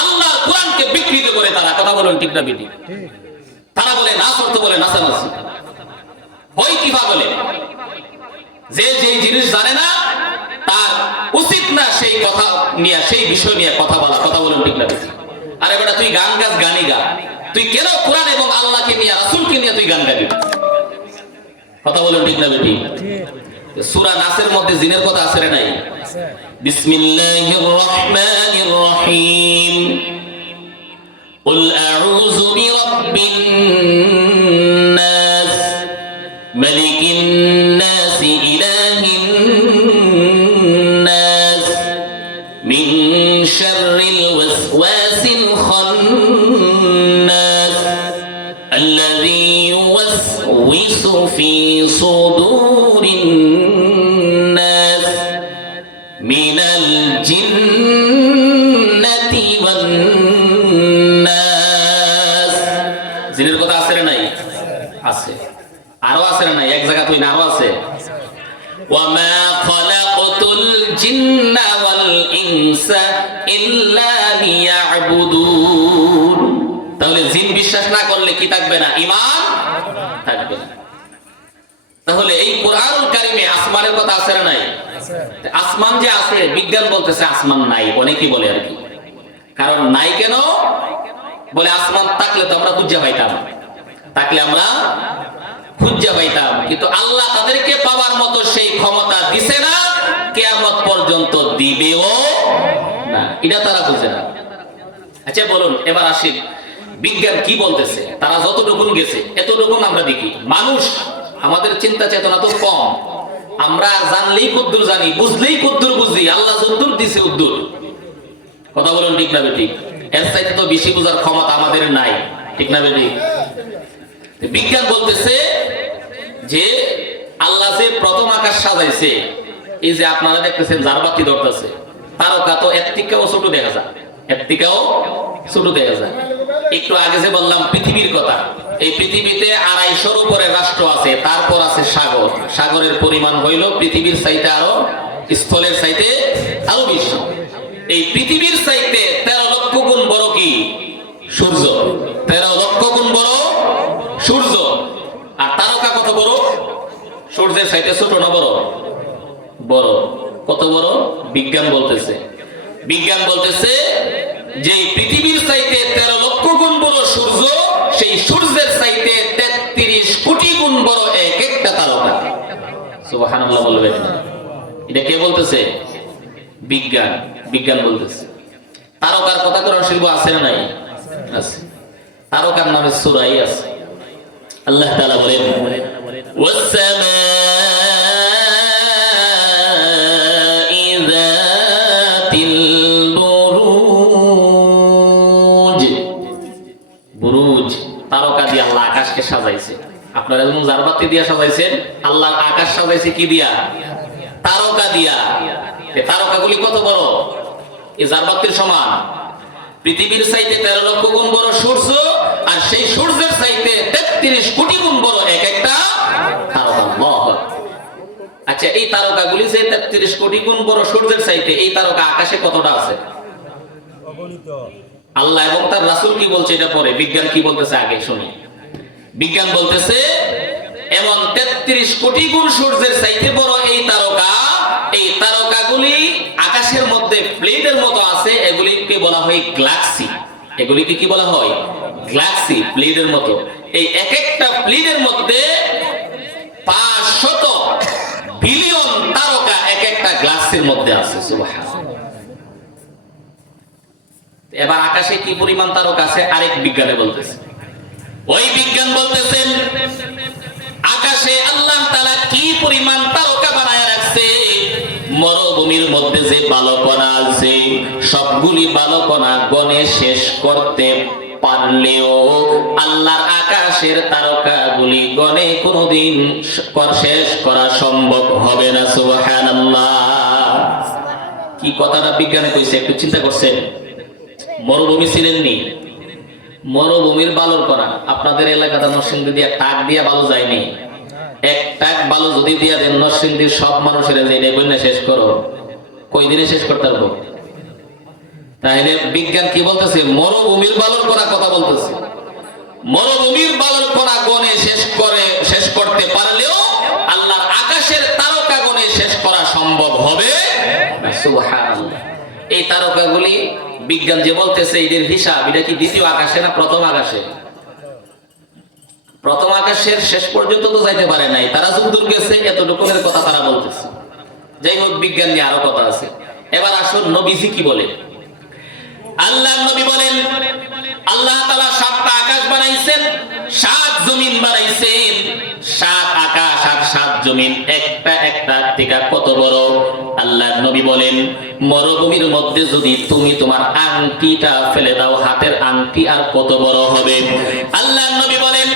আল্লাহর কোরআনকে বিকৃত করে তারা। কথা বলেন ঠিক না বেটি? তারা বলে নাস অর্থ বলে নাসানাসি। বই কিবা বলে, যে যেই জিনিস জানে না তার উচিত না সেই কথা নিয়ে, সেই বিষয় নিয়ে কথা বলা। কথা বলেন ঠিক না বেটি? আরে বেটা, তুই গান গাছ, গানই গা। তুই কেন কোরআন এবং আল্লাহকে নিয়ে, রাসূলকে নিয়ে তুই গান গাবি? কথা বলেন ঠিক না বেটি? সূরা নাসের মধ্যে জিনের কথা আছে না নাই? বিসমিল্লাহির রহমানির রহিম। কুল আউযু বিরাব্বিন নাস মালিকিন নাস ইলাহিন নাস মিন শাররিল ওয়াসওয়াসিল খান্নাস আল্লাযী ইউওয়াসওয়িসু ফি সুদুরিন নাস মিনাল জিন্নাতি ওয়ান নাস। জিনের কথা আছে না নাই? আছে। আরো আছে না নাই? এক জায়গা তুই না আরো আছে। ওয়া মা খালাকতুল জিন্না ওয়াল ইনসা ইল্লা লিয়াবুদুন। তাহলে জিন বিশ্বাস না করলে কি থাকবে না? ঈমান থাকবে না। তাহলে এই কোরআনুল কারীমে আসমানের কথা আছে না নাই? আসমান যে আছে, বিজ্ঞান বলতেছে আসমান নাই। অনেকেই বলে আর কি, কারণ নাই কেন বলে, আসমান থাকলে তো আমরা খুঁজে পাইতাম, থাকলে আমরা খুঁজে পাইতাম। কিন্তু আল্লাহ তাদেরকে পাওয়ার মতো সেই ক্ষমতা দিছে না, কিয়ামত পর্যন্ত দিবেও না। এটা তারা বুঝে না। আচ্ছা বলুন, এবার আসি বিজ্ঞান কি বলতেছে। তারা যতটুকুন গেছে এতটুকুন আমরা দেখি। মানুষ, আমাদের চিন্তা চেতনা তো কম। আমরা জানলেই কুদ্দুর জানি, বুঝলেই কুদ্দুর বুঝি। আল্লাহ যদ্দুর দিছে উদ্দুর। কথা বলুন ঠিক না বেটি? এর চাইতে তো বেশি বোঝার ক্ষমতা আমাদের নাই। ঠিক না বেটি? বিজ্ঞান বলতেছে যে আল্লাহ যে প্রথম আকাশ সাজাইছে, এই যে আপনারা দেখতেছেন জারবাতি ধরতেছে, তারকা তো এর থেকেও ছোট দেখা যায়, এর থেকেও ছোট দেখা যায়। একটু আগে যে বললাম পৃথিবীর কথা, এই পৃথিবীতে 250-র উপরে রাষ্ট্র আছে, তারপর আছে সাগর। সাগরের পরিমাণ হইল পৃথিবীর চাইতে আরো, স্থলের চাইতে আরো বেশি। এই পৃথিবীর চাইতে 13 লক্ষ গুণ বড় কি? সূর্য। 13 লক্ষ গুণ বড় সূর্য। আর তারকা কত বড়? সূর্যের চাইতে ছোট না বড়? বড়। কত বড়? বিজ্ঞান বলতেছে, বিজ্ঞান বলতেছে যে পৃথিবীর চাইতে 13 লক্ষ গুণ বড় সূর্য, সেই সূর্যের চাইতে 33 কোটি গুণ বড় এক একটা তারকা। সুবহানাল্লাহ বলবেন। এটা কে বলতেছে? বিজ্ঞান। বিজ্ঞান বলতেছে। তারকার কথা কোরআন শরীফে আছে না নাই? আছে। তারকার নামে সূরাই আছে। আল্লাহ তাআলা বলেন, ওয়াস সামা বুরুজ, তারকা দিয়ে আল্লাহ আকাশকে সাজাইছে। আপনারা যেমন জারবাতি দিয়া সাজাইছেন, আল্লাহ আকাশ সাজাইছে কি দিয়া? তারকা দিয়া। এই তারকাগুলি কত বড়? এই জারবাতির সমান। পৃথিবীর চাইতে 13 লক্ষ গুণ বড় সূর্য, আর সেই সূর্যের চাইতে 33 কোটি গুণ বড় এক একটা তারকা। আচ্ছা, এই তারকাগুলি যে 33 কোটি গুণ বড় সূর্যের চাইতে, এই তারকা আকাশে কতটা আছে? আল্লাহ এবং তার রাসূল কি বলছে এটা পরে, বিজ্ঞান কি বলতেছে আগে শুনি। বিজ্ঞান বলতেছে এমন 33 কোটি গুণ সূর্যের চাইতে বড় এই তারকা, এই তারকাগুলি আকাশের মধ্যে প্লেটের মতো আছে, এগুলিকে বলা হয় গ্যালাক্সি। এগুলিকে কি বলা হয়? গ্যালাক্সি, প্লেটের মতো। এই এক একটা প্লেটের মধ্যে 500 বিলিয়ন তারকা এক একটা গ্যালাক্সির মধ্যে আছে। সুবহানাল্লাহ। এবার আকাশে কি পরিমাণ তারকা আছে আরেক বিজ্ঞানে বলতেছে। ওই বিজ্ঞান বলতেছেন আকাশে আল্লাহ তাআলা কি পরিমাণ তারকা বানায় রাখছে, মরুভূমির মধ্যে যে বালুকণা আছে সবগুলি বালুকণা গণে শেষ করতে পারলেও আল্লাহর আকাশের তারকাগুলি গণে কোনোদিন শেষ করা সম্ভব হবে না। সুবহানাল্লাহ। কি কথাটা বিজ্ঞানে কইছে একটু চিন্তা করছেন? মরুভূমি ছিলেননি, মরুভূমির বালুর কণা। আপনাদের এলাকাতে নরসিংদী দিয়ে টাক দিয়ে বালু যায়নি। এক টাক বালু যদি দিয়া দেন নরসিংদীর সব মানুষেরা যে বন্যা শেষ করো, কই দিনে শেষ করতে পারবো? তাহলে বিজ্ঞান কি বলতেছে? মরুভূমির বালুর কণা কথা বলতেছে। মরুভূমির বালুর কণা গণে শেষ করতে পারলেও আল্লাহর আকাশের তারকা গণে শেষ করা সম্ভব হবে। সুবহানাল্লাহ। এই তারকাগুলি বিজ্ঞান যে বলতেছে এদের হিসাব, এটা কি দ্বিতীয় আকাশে না প্রথম আকাশে? প্রথম আকাশের শেষ পর্যন্ত তো যাইতে পারে নাই, তারা যতদূর গেছে এতটুকুনের কথা তারা বলতেছে। যাই হোক, বিজ্ঞান নিয়ে আরো কথা আছে। এবার আসুন নবীজি কি বলেন। আল্লাহর নবী বলেন আল্লাহ তাআলা 7টা আকাশ বানাইছেন, 7 জমিন বানাইছেন। 7 আকাশ আর 7 জমিন একটা একটা থেকে কত বড়? আল্লাহর নবী বলেন মরুভূমির মধ্যে যদি তুমি তোমার আংটিটা ফেলে দাও, হাতের আংটি আর কত বড় হবে? আল্লাহর নবী বলেন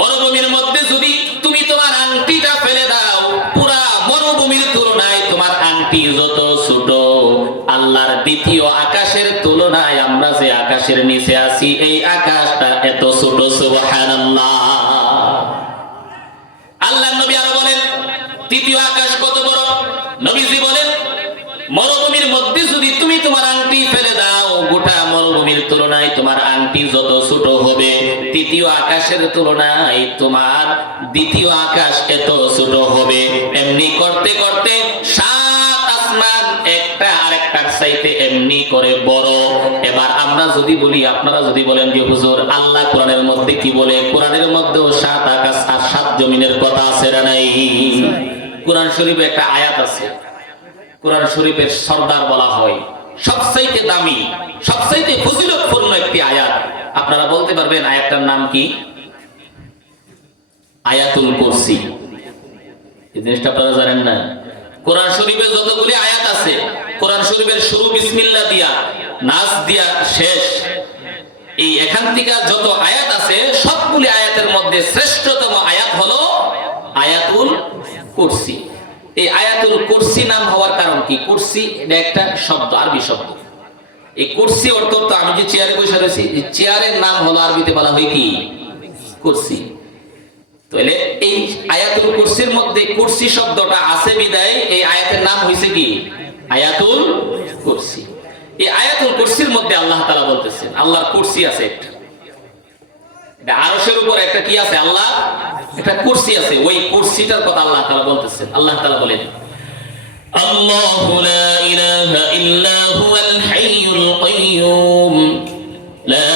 মরুভূমির মধ্যে যদি তুমি তোমার আংটিটা ফেলে দাও, পুরা মরুভূমির তুলনায় তোমার আংটি যত ছোট, আল্লাহর দ্বিতীয় আকাশের তুলনায় আমরা যে আকাশের নিচে আছি এই আকাশটা এত ছোট। সুবহানাল্লাহ। আল্লাহর নবী আরো বলেন তৃতীয় আকাশ কত বড়? নবীজি বলেন মরুভূমির মধ্যে যদি তুমি তোমার আংটি ফেলে দাও, গোটা মরুভূমির তুলনায় তোমার আংটি যত ছোট হবে, তৃতীয় আকাশের তুলনায় তোমার দ্বিতীয় আকাশ এত ছোট হবে। এমনি করতে করতে 7 আসমান একটা আরেকটার চাইতে এমনি করে বড়। এবার আমরা যদি বলি, আপনারা যদি বলেন যে হুজুর আল্লাহ কোরআনের মধ্যে কি বলে? কোরআনের মধ্যেও 7 আকাশ আর 7 জমিনের কথা আছে না নাই? কোরআন শরীফে একটা আয়াত আছে, কোরআন শরীফের সরদার বলা হয়, সবচাইতে দামি, সবচাইতে ফজিলতপূর্ণ একটি আয়াত। আপনারা বলতে পারবেন আয়াতটার নাম কি? আয়াতুল কুরসি। এই জিনিসটা আপনারা জানেন না? কোরআন শরীফে যতগুলি আয়াত আছে, কোরআন শরীফের শুরু বিসমিল্লাহ দিয়া, নাস দিয়া শেষ, এই এখান থেকে যত আয়াত আছে সবগুলি আয়াতের মধ্যে শ্রেষ্ঠতম আয়াত হলো আয়াতুল কুরসি। এই আয়াতুল কুরসি নাম হওয়ার কারণ কি? কুরসি এটা একটা শব্দ, আরবি শব্দ। এই কুরসি অর্থ তো আমি যে চেয়ারে বসে রয়েছি, এই চেয়ারের নাম হলো আরবিতে বলা হয় কি? কুরসি। তাহলে এই আয়াতুল কুরসির মধ্যে কুরসি শব্দটা আছে বিদায় এই আয়াতের নাম হয়েছে কি? আয়াতুল কুরসি। এই আয়াতুল কুরসির মধ্যে আল্লাহ তাআলা বলতেছেন আল্লাহর কুরসি আছে একটা, আরশের উপর একটা কি আছে? আল্লাহ একটা কুরসি আছে। ওই কুরসিটার কথা আল্লাহ তাআলা বলতেছেন। আল্লাহ তাআলা বলেন আল্লাহু লা ইলাহা ইল্লা হুয়াল হাইয়ুল কাইয়্যুম লা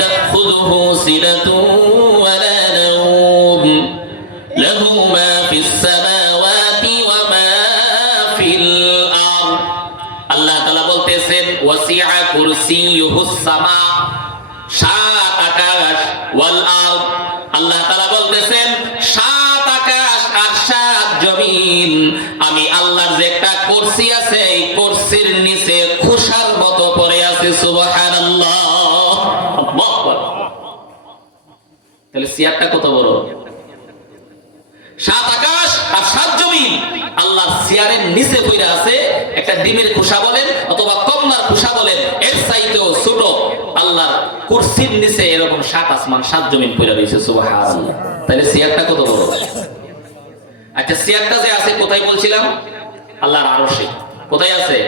তাখুযুহু সিনাতুন ওয়া লা নাওম লাহু মা ফিস সামাওয়াতি ওয়া মা ফিল আরদ। আল্লাহ তাআলা বলতেছেন ওয়াসিআ কুরসিয়ুহুস সামা, 7 আকাশ, ওয়াল আরদ। আল্লাহ তাআলা বলতেছেন 7 আকাশ আর 7 জমিন আমি আল্লাহর যে একটা কুরসি আছে এই কুরসির নিচে খোসার মতো পড়ে আছে। সুবহানাল্লাহ। তাহলে চেয়ারটা কত বড়? 7 আকাশ আর 7 জমিন আল্লাহর চেয়ারের নিচে পড়ে আছে। একটা ডিমের খোসা বলেন অথবা কমলার খোসা বলেন, এর চাইতেও ছোট আল্লাহর কুরসির নিচে এরকম 7 আসমান 7 জমিন পড়ে রয়েছে। সুবহানাল্লাহ। তাহলে চেয়ারটা কত বড়? আচ্ছা, চেয়ারটা যে আছে কোথায় বলছিলাম? আল্লাহর আরশে। কোথায় আছে?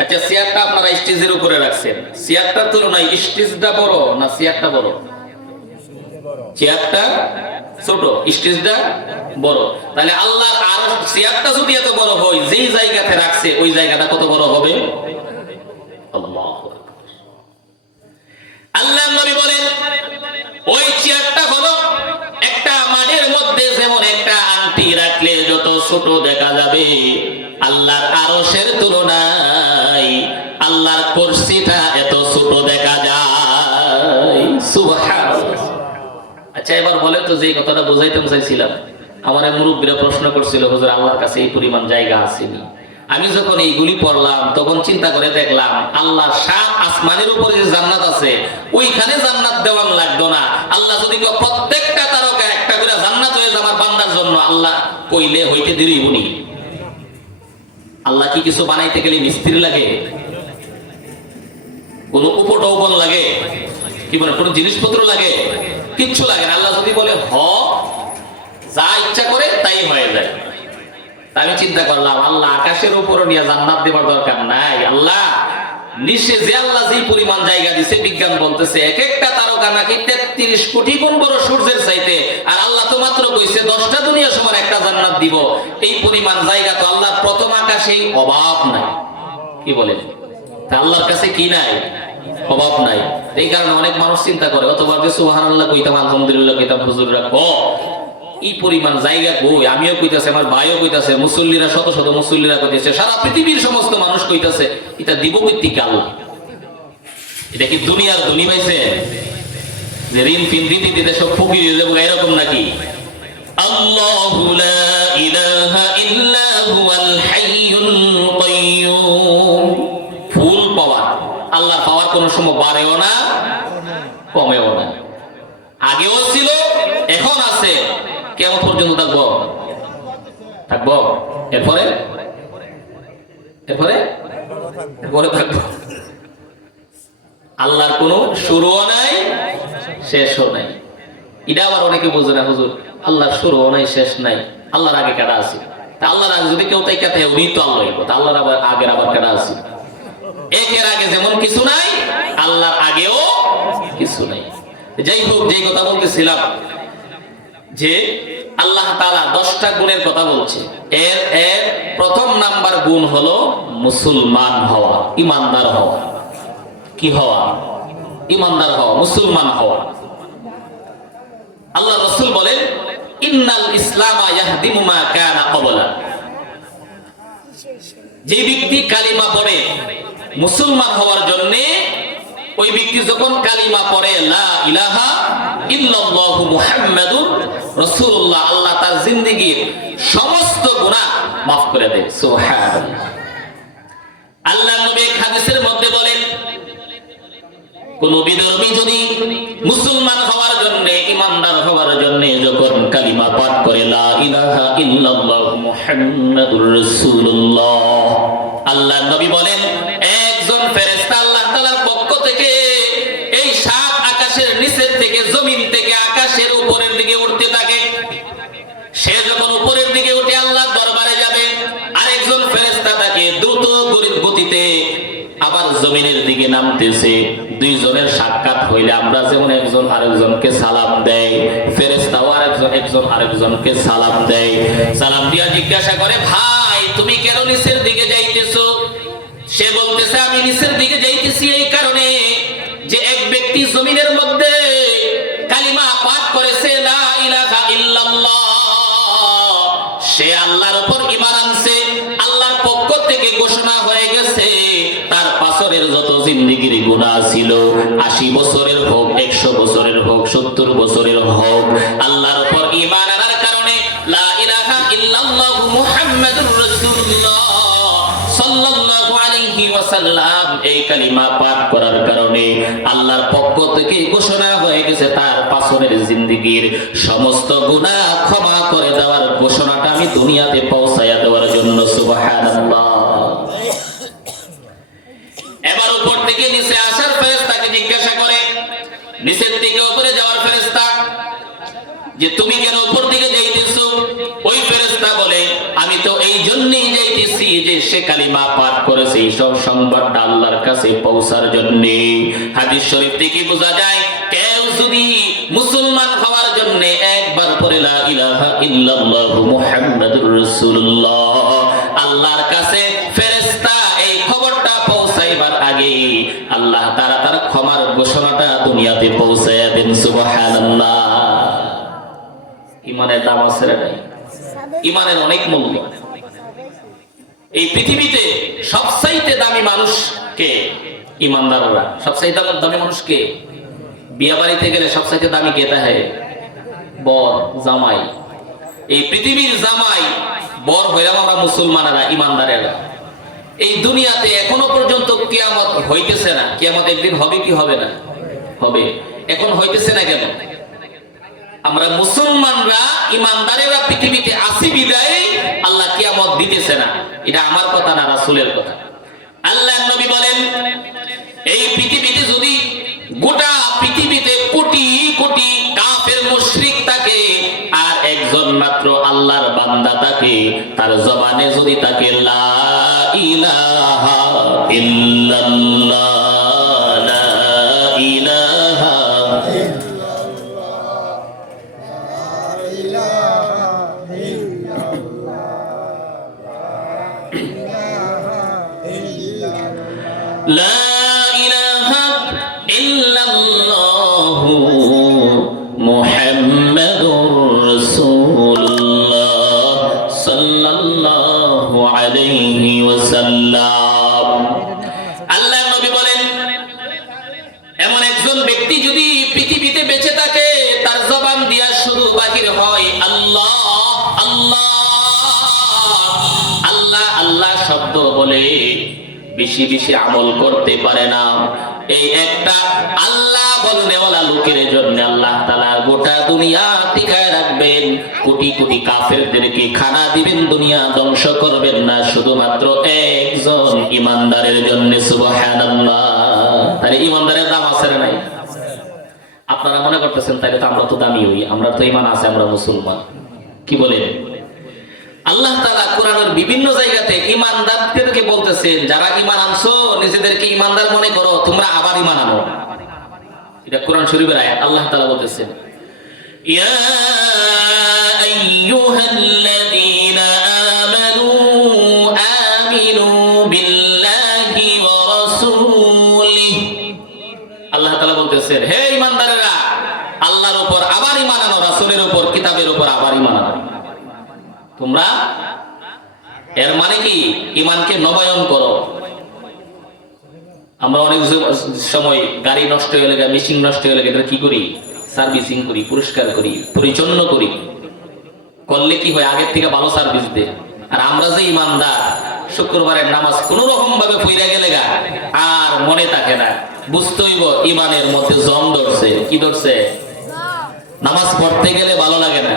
আচ্ছা, চেয়ারটা আপনারা স্টেজের উপরে রাখছেন, চেয়ারটার তুলনায় স্টেজটা বড় না চেয়ারটা বড়? চেয়ারটা ছোট, স্টেজটা বড়। তাহলে আল্লাহর আরশ, চেয়ারটা যদি এত বড় হয়, যেই জায়গাতে রাখছে ওই জায়গাটা কত বড় হবে? আল্লাহু আকবার। আল্লাহর নবী বলেন ওই চেয়ারটা হলো একটা মাটির মধ্যে যেমন একটা আংটি রাখলে যত ছোট দেখা যাবে, আল্লাহর আরশের তুলনায় আল্লাহর কুরসিটা এত ছোট দেখা যায়। সুবহানাল্লাহ। আচ্ছা, এবার বলেন তো, যে কথাটা বোঝাইতে চাইছিলাম, আমার মুরব্বীরা প্রশ্ন করছিল, হুজুর আল্লাহর কাছে এই পরিমাণ জায়গা আসেনি। আমি যখন এইগুলি পড়লাম তখন চিন্তা করে দেখলাম, আল্লাহ 7 আসমানের উপরে যে জান্নাত আছে, ওইখানে জান্নাত দেওয়ান লাগতো না। আল্লাহ যদি প্রত্যেকটা তারকা একটা করে জান্নাত হয়ে যায় আমার বান্দার জন্য, আল্লাহ কইলে হইতে দেরি হইনি। আল্লাহ কি কিছু বানাইতে গেলে মিস্ত্রি লাগে? কোন উপটৌকন লাগে? কি বলে কোন জিনিসপত্র লাগে? কিচ্ছু লাগে না। আল্লাহ যদি বলে যা ইচ্ছা করে তাই হয়ে যায়। আমি চিন্তা করলাম, আল্লাহ আকাশের উপর নিয়ে জান্নাত দেবার দরকার নাই। আল্লাহ নিচে যে আল্লাহ যে পরিমাণ জায়গা দিছে, বিজ্ঞান বলতেছে এক একটা তারকা নাকি 33 কোটি গুণ বড় সূর্যের চাইতে, আর আল্লাহ তো মাত্র কইছে 10টা দুনিয়া সমান একটা জান্নাত দিব। এই পরিমাণ জায়গা তো আল্লাহর প্রথম আকাশেই অভাব নাই। কি বলেন? তা আল্লাহর কাছে কি নাই? অভাব নাই। এই কারণে অনেক মানুষ চিন্তা করে, অতবার যে সুবহানাল্লাহ কইতাম, আলহামদুলিল্লাহ কইতাম, হুজুররা এই পরিমাণ জায়গা কই? আমিও কইতাছে, আমার ভাইও কইতাছে, মুসল্লিরা শত শত মুসল্লিরা কইতাছে, সারা পৃথিবীর সমস্ত মানুষ কইতাছে, এটা দিব কইতিক আল্লাহ। এটা কি দুনিয়ার ধনী পাইছে যে ঋণ ফিন দিতে দিতে সব ফকির হয়ে যাবো এরকম নাকি? আল্লাহু লা ইলাহা ইল্লা হুয়াল হাইয়ুল কাইয়্যুম। ফুল পাওয়ার, আল্লাহ পাওয়ার কোন সময় বাড়েও না কমেও না। আগেও ছিল, এখন আছে, কেমন পর্যন্ত থাকবো? থাকবো। এরপরে এরপরে এরপরে থাকবো। আল্লাহর কোনো শুরুও নাই শেষও নাই। এটা আবার অনেকে বোঝে না, হুজুর আল্লাহর শুরুও নাই শেষ নাই, আল্লাহর আগে কেডা আছে? তা আল্লাহর আগে যদি কেউ তাই কথা উনি তো আল্লাহ, আল্লাহর আবার আগের আবার কেডা আছে? একের আগে যেমন কিছু নাই, আল্লাহর আগেও কিছু নাই। যাই হোক, যে কথা বলতেছিলাম যে আল্লাহ তাআলা 10টা গুণের কথা বলছে। এর প্রথম নাম্বার গুণ হলো মুসলমান হওয়া, ইমানদার হওয়া। কি হওয়া? ইমানদার হওয়া, মুসলমান হওয়া। আল্লাহ রাসূল বলেন, ইন্নাল ইসলামা ইয়াহদিমু মা কানা ক্বাবলা। যে ব্যক্তি কালিমা পড়ে মুসলমান হওয়ার জন্য, ওই ব্যক্তি যখন কালিমা পড়ে লা ইলাহা ইল্লাল্লাহু মুহাম্মাদুর রাসূলুল্লাহ, আল্লাহ তার জিন্দেগীর সমস্ত গুনাহ মাফ করে দেয়। সুবহানাল্লাহ। আল্লাহর নবী হাদিসের মধ্যে বলেন, কোন বিধর্মী যদি মুসলমান হওয়ার জন্য, ইমানদার হওয়ার জন্য যখন কালিমা পাঠ করে লা ইলাহা ইল্লাল্লাহু মুহাম্মাদুর রাসূলুল্লাহ, আল্লাহর নবী বলেন একজন ফেরেশতা আল্লাহ তাআলার পক্ষ থেকে এই 7 আকাশের নিচের থেকে, জমিন থেকে আকাশের উপরের দিকে উঠতে থাকে। সে যখন উপরের দিকে উঠে আল্লাহর দরবারে যাবে, আরেকজন ফেরেশতা তাকে দ্রুত গতিতে আবার জমিনের দিকে নামতেছে। দুইজনের সাক্ষাৎ হইলে আমরা যেমন একজন আরেকজনকে সালাম দেয়, ফেরেশতাও একজন আরেকজনকে সালাম দেয়। সালাম দিয়া জিজ্ঞাসা করে, ভাই তুমি কেন নিচের দিকে যাইতেছো? সে বলতেছে, আমি নিচের দিকে যাইতেছি এই কারণে যে এক ব্যক্তি জমিনের মধ্যে কালিমা পাঠ করেছে লা ইলাহা ইল্লাল্লাহ, সে আল্লাহর উপর ঈমান আনছে, আল্লাহর পক্ষ থেকে ঘোষণা হয়ে গেছে তার পাছরের যত জিন্দেগীর গুনাহ ছিল, 80 বছরের হোক, 100 বছরের হোক, 70 বছরের হোক, আল্লাহর উপর ঈমান আনার কারণে লা ইলাহা ইল্লাল্লাহু মুহাম্মাদুর রাসূলুল্লাহ সাল্লাল্লাহু আলাইহি ওয়াসাল্লাম, এই কালিমা পাঠ করার কারণে আল্লাহর পক্ষ থেকে ঘোষণা হয়ে গেছে তার পাছর বছরের জিন্দেগীর সমস্ত গুনাহ ক্ষমা করে দেওয়ার ঘোষণাটা আমি দুনিয়াতে পৌঁছায়া দেওয়ার জন্য। সুবহানাল্লাহ। এবার উপর থেকে নিচে আসার ফেরেশতাকে জিজ্ঞাসা করে, নিচের থেকে উপরে যাওয়ার ফেরেশতা, যে তুমি কেন উপর দিকে যাইতেছো? ওই ফেরেশতা বলে, আমি তো এই জন্যই যাইতেছি যে সে কালিমা পাঠ করেছে, এই সব সংবাদটা আল্লাহর কাছে পৌঁছার জন্য। হাদিস শরীফ থেকে বোঝা যায়, কেউ যদি মুসলমান হওয়ার জন্য একবার পড়ে লা ইলাহা ইল্লাল্লাহু মুহাম্মাদুর রাসূলুল্লাহ, আল্লাহর কাছে ফেরেশতা এই খবরটা পৌঁছাইবার আগে আল্লাহ তাআলা তার ক্ষমার ঘোষণাটা দুনিয়াতে পৌঁছায়া দেন। সুবহানাল্লাহ। ইমানের দাম আছে না নাই? ইমানের অনেক মূল্য। এই পৃথিবীতে সবচাইতে দামি মানুষ কে? ইমানদাররা। সবচাইতে দামি মানুষ কে? বিয়া বাড়িতে গেলে সবচাইতে দামি কে তাহে? বর, জামাই। এই পৃথিবীর জামাই বর হইলাম আমরা মুসলমানেরা, ইমানদারেরা। এই দুনিয়াতে এখনো পর্যন্ত কিয়ামত হইতেছে না। কিয়ামত একদিন হবে কি হবে না? হবে। এখন হইতেছে না কেন? আমরা মুসলমানরা, ইমানদারেরা পৃথিবীতে আসি বিদায় আল্লাহ কিয়ামত দিতেছে না। এটা আমার কথা না, রাসূলের কথা। আল্লাহর নবী বলেন, এই পৃথিবীতে যদি গোটা পৃথিবীতে কোটি কোটি কাফের মুশরিক থাকে আর একজন মাত্র আল্লাহর বান্দা থাকে, তার জবানে যদি তাকে লা ইলাহা ইল্লাল্লাহ, লা ইলাহা লা ইলাহা ইল্লাল্লাহু মুহাম্মাদুর রাসূলুল্লাহ সাল্লাল্লাহু আলাইহি ওয়াসাল্লাম। আল্লাহর নবী বলেন, এমন একজন ব্যক্তি যদি পৃথিবীতে বেঁচে থাকে, তার জবান দিয়া শুধু বাহির হয় আল্লাহ আল্লাহ আল্লাহ আল্লাহ শব্দ বলে, বেশি বেশি আমল করতে পারে না, এই একটা আল্লাহ বলনেওয়ালা লোকের জন্য আল্লাহ তাআলা গোটা দুনিয়া টিকায় রাখবেন। কোটি কোটি কাফেরদেরকে খানা দিবেন, দুনিয়া ধ্বংস করবেন না, শুধুমাত্র একজন ইমানদারের জন্য। সুবহানাল্লাহ। তাহলে ইমানদারের দাম আছে না নাই? আপনারা মনে করতেছেন তাহলে তো আমরা তো দামি হই, আমরা তো ঈমান আছে, আমরা মুসলমান। কি বলে? আল্লাহ তাআলা কোরআনের বিভিন্ন জায়গাতে ঈমানদারদেরকে বলতেছেন, যারা ঈমান আনছো নিজেদেরকে ঈমানদার মনে করো, তোমরা আবার ঈমান আনো। এটা কোরআন শরীফের আয়াত। আল্লাহ তাআলা বলতেছেন, ইয়া আইয়ুহাল্লাযীনা আমানু আমিনু বিল্লাহি ওয়া রাসূলিহি। আল্লাহ তাআলা বলতেছেন, হে ঈমানদারেরা, আল্লাহর উপর আবার ঈমান আনো, রাসূলের উপর, কিতাবের উপর আবার ঈমান আনো। তোমরা এর মানে কি? ঈমানকে নবায়ন করো। আমরা অনেক সময় গাড়ি নষ্ট হয়ে গেলে, মেশিন নষ্ট হয়ে গেলে এটা কি করি? সার্ভিসিং করি, পরিষ্কার করি, পরিচ্ছন্ন করি। করলে কি হয়? আগের থেকে ভালো সার্ভিস দেয়। আর আমরা যে ঈমানদার, শুক্রবারের নামাজ কোন রকম ভাবে পইরা গেলে গা আর মনে থাকে না। বুঝতে হইব ঈমানের মধ্যে জং ধরছে। কি ধরছে? নামাজ পড়তে গেলে ভালো লাগে না।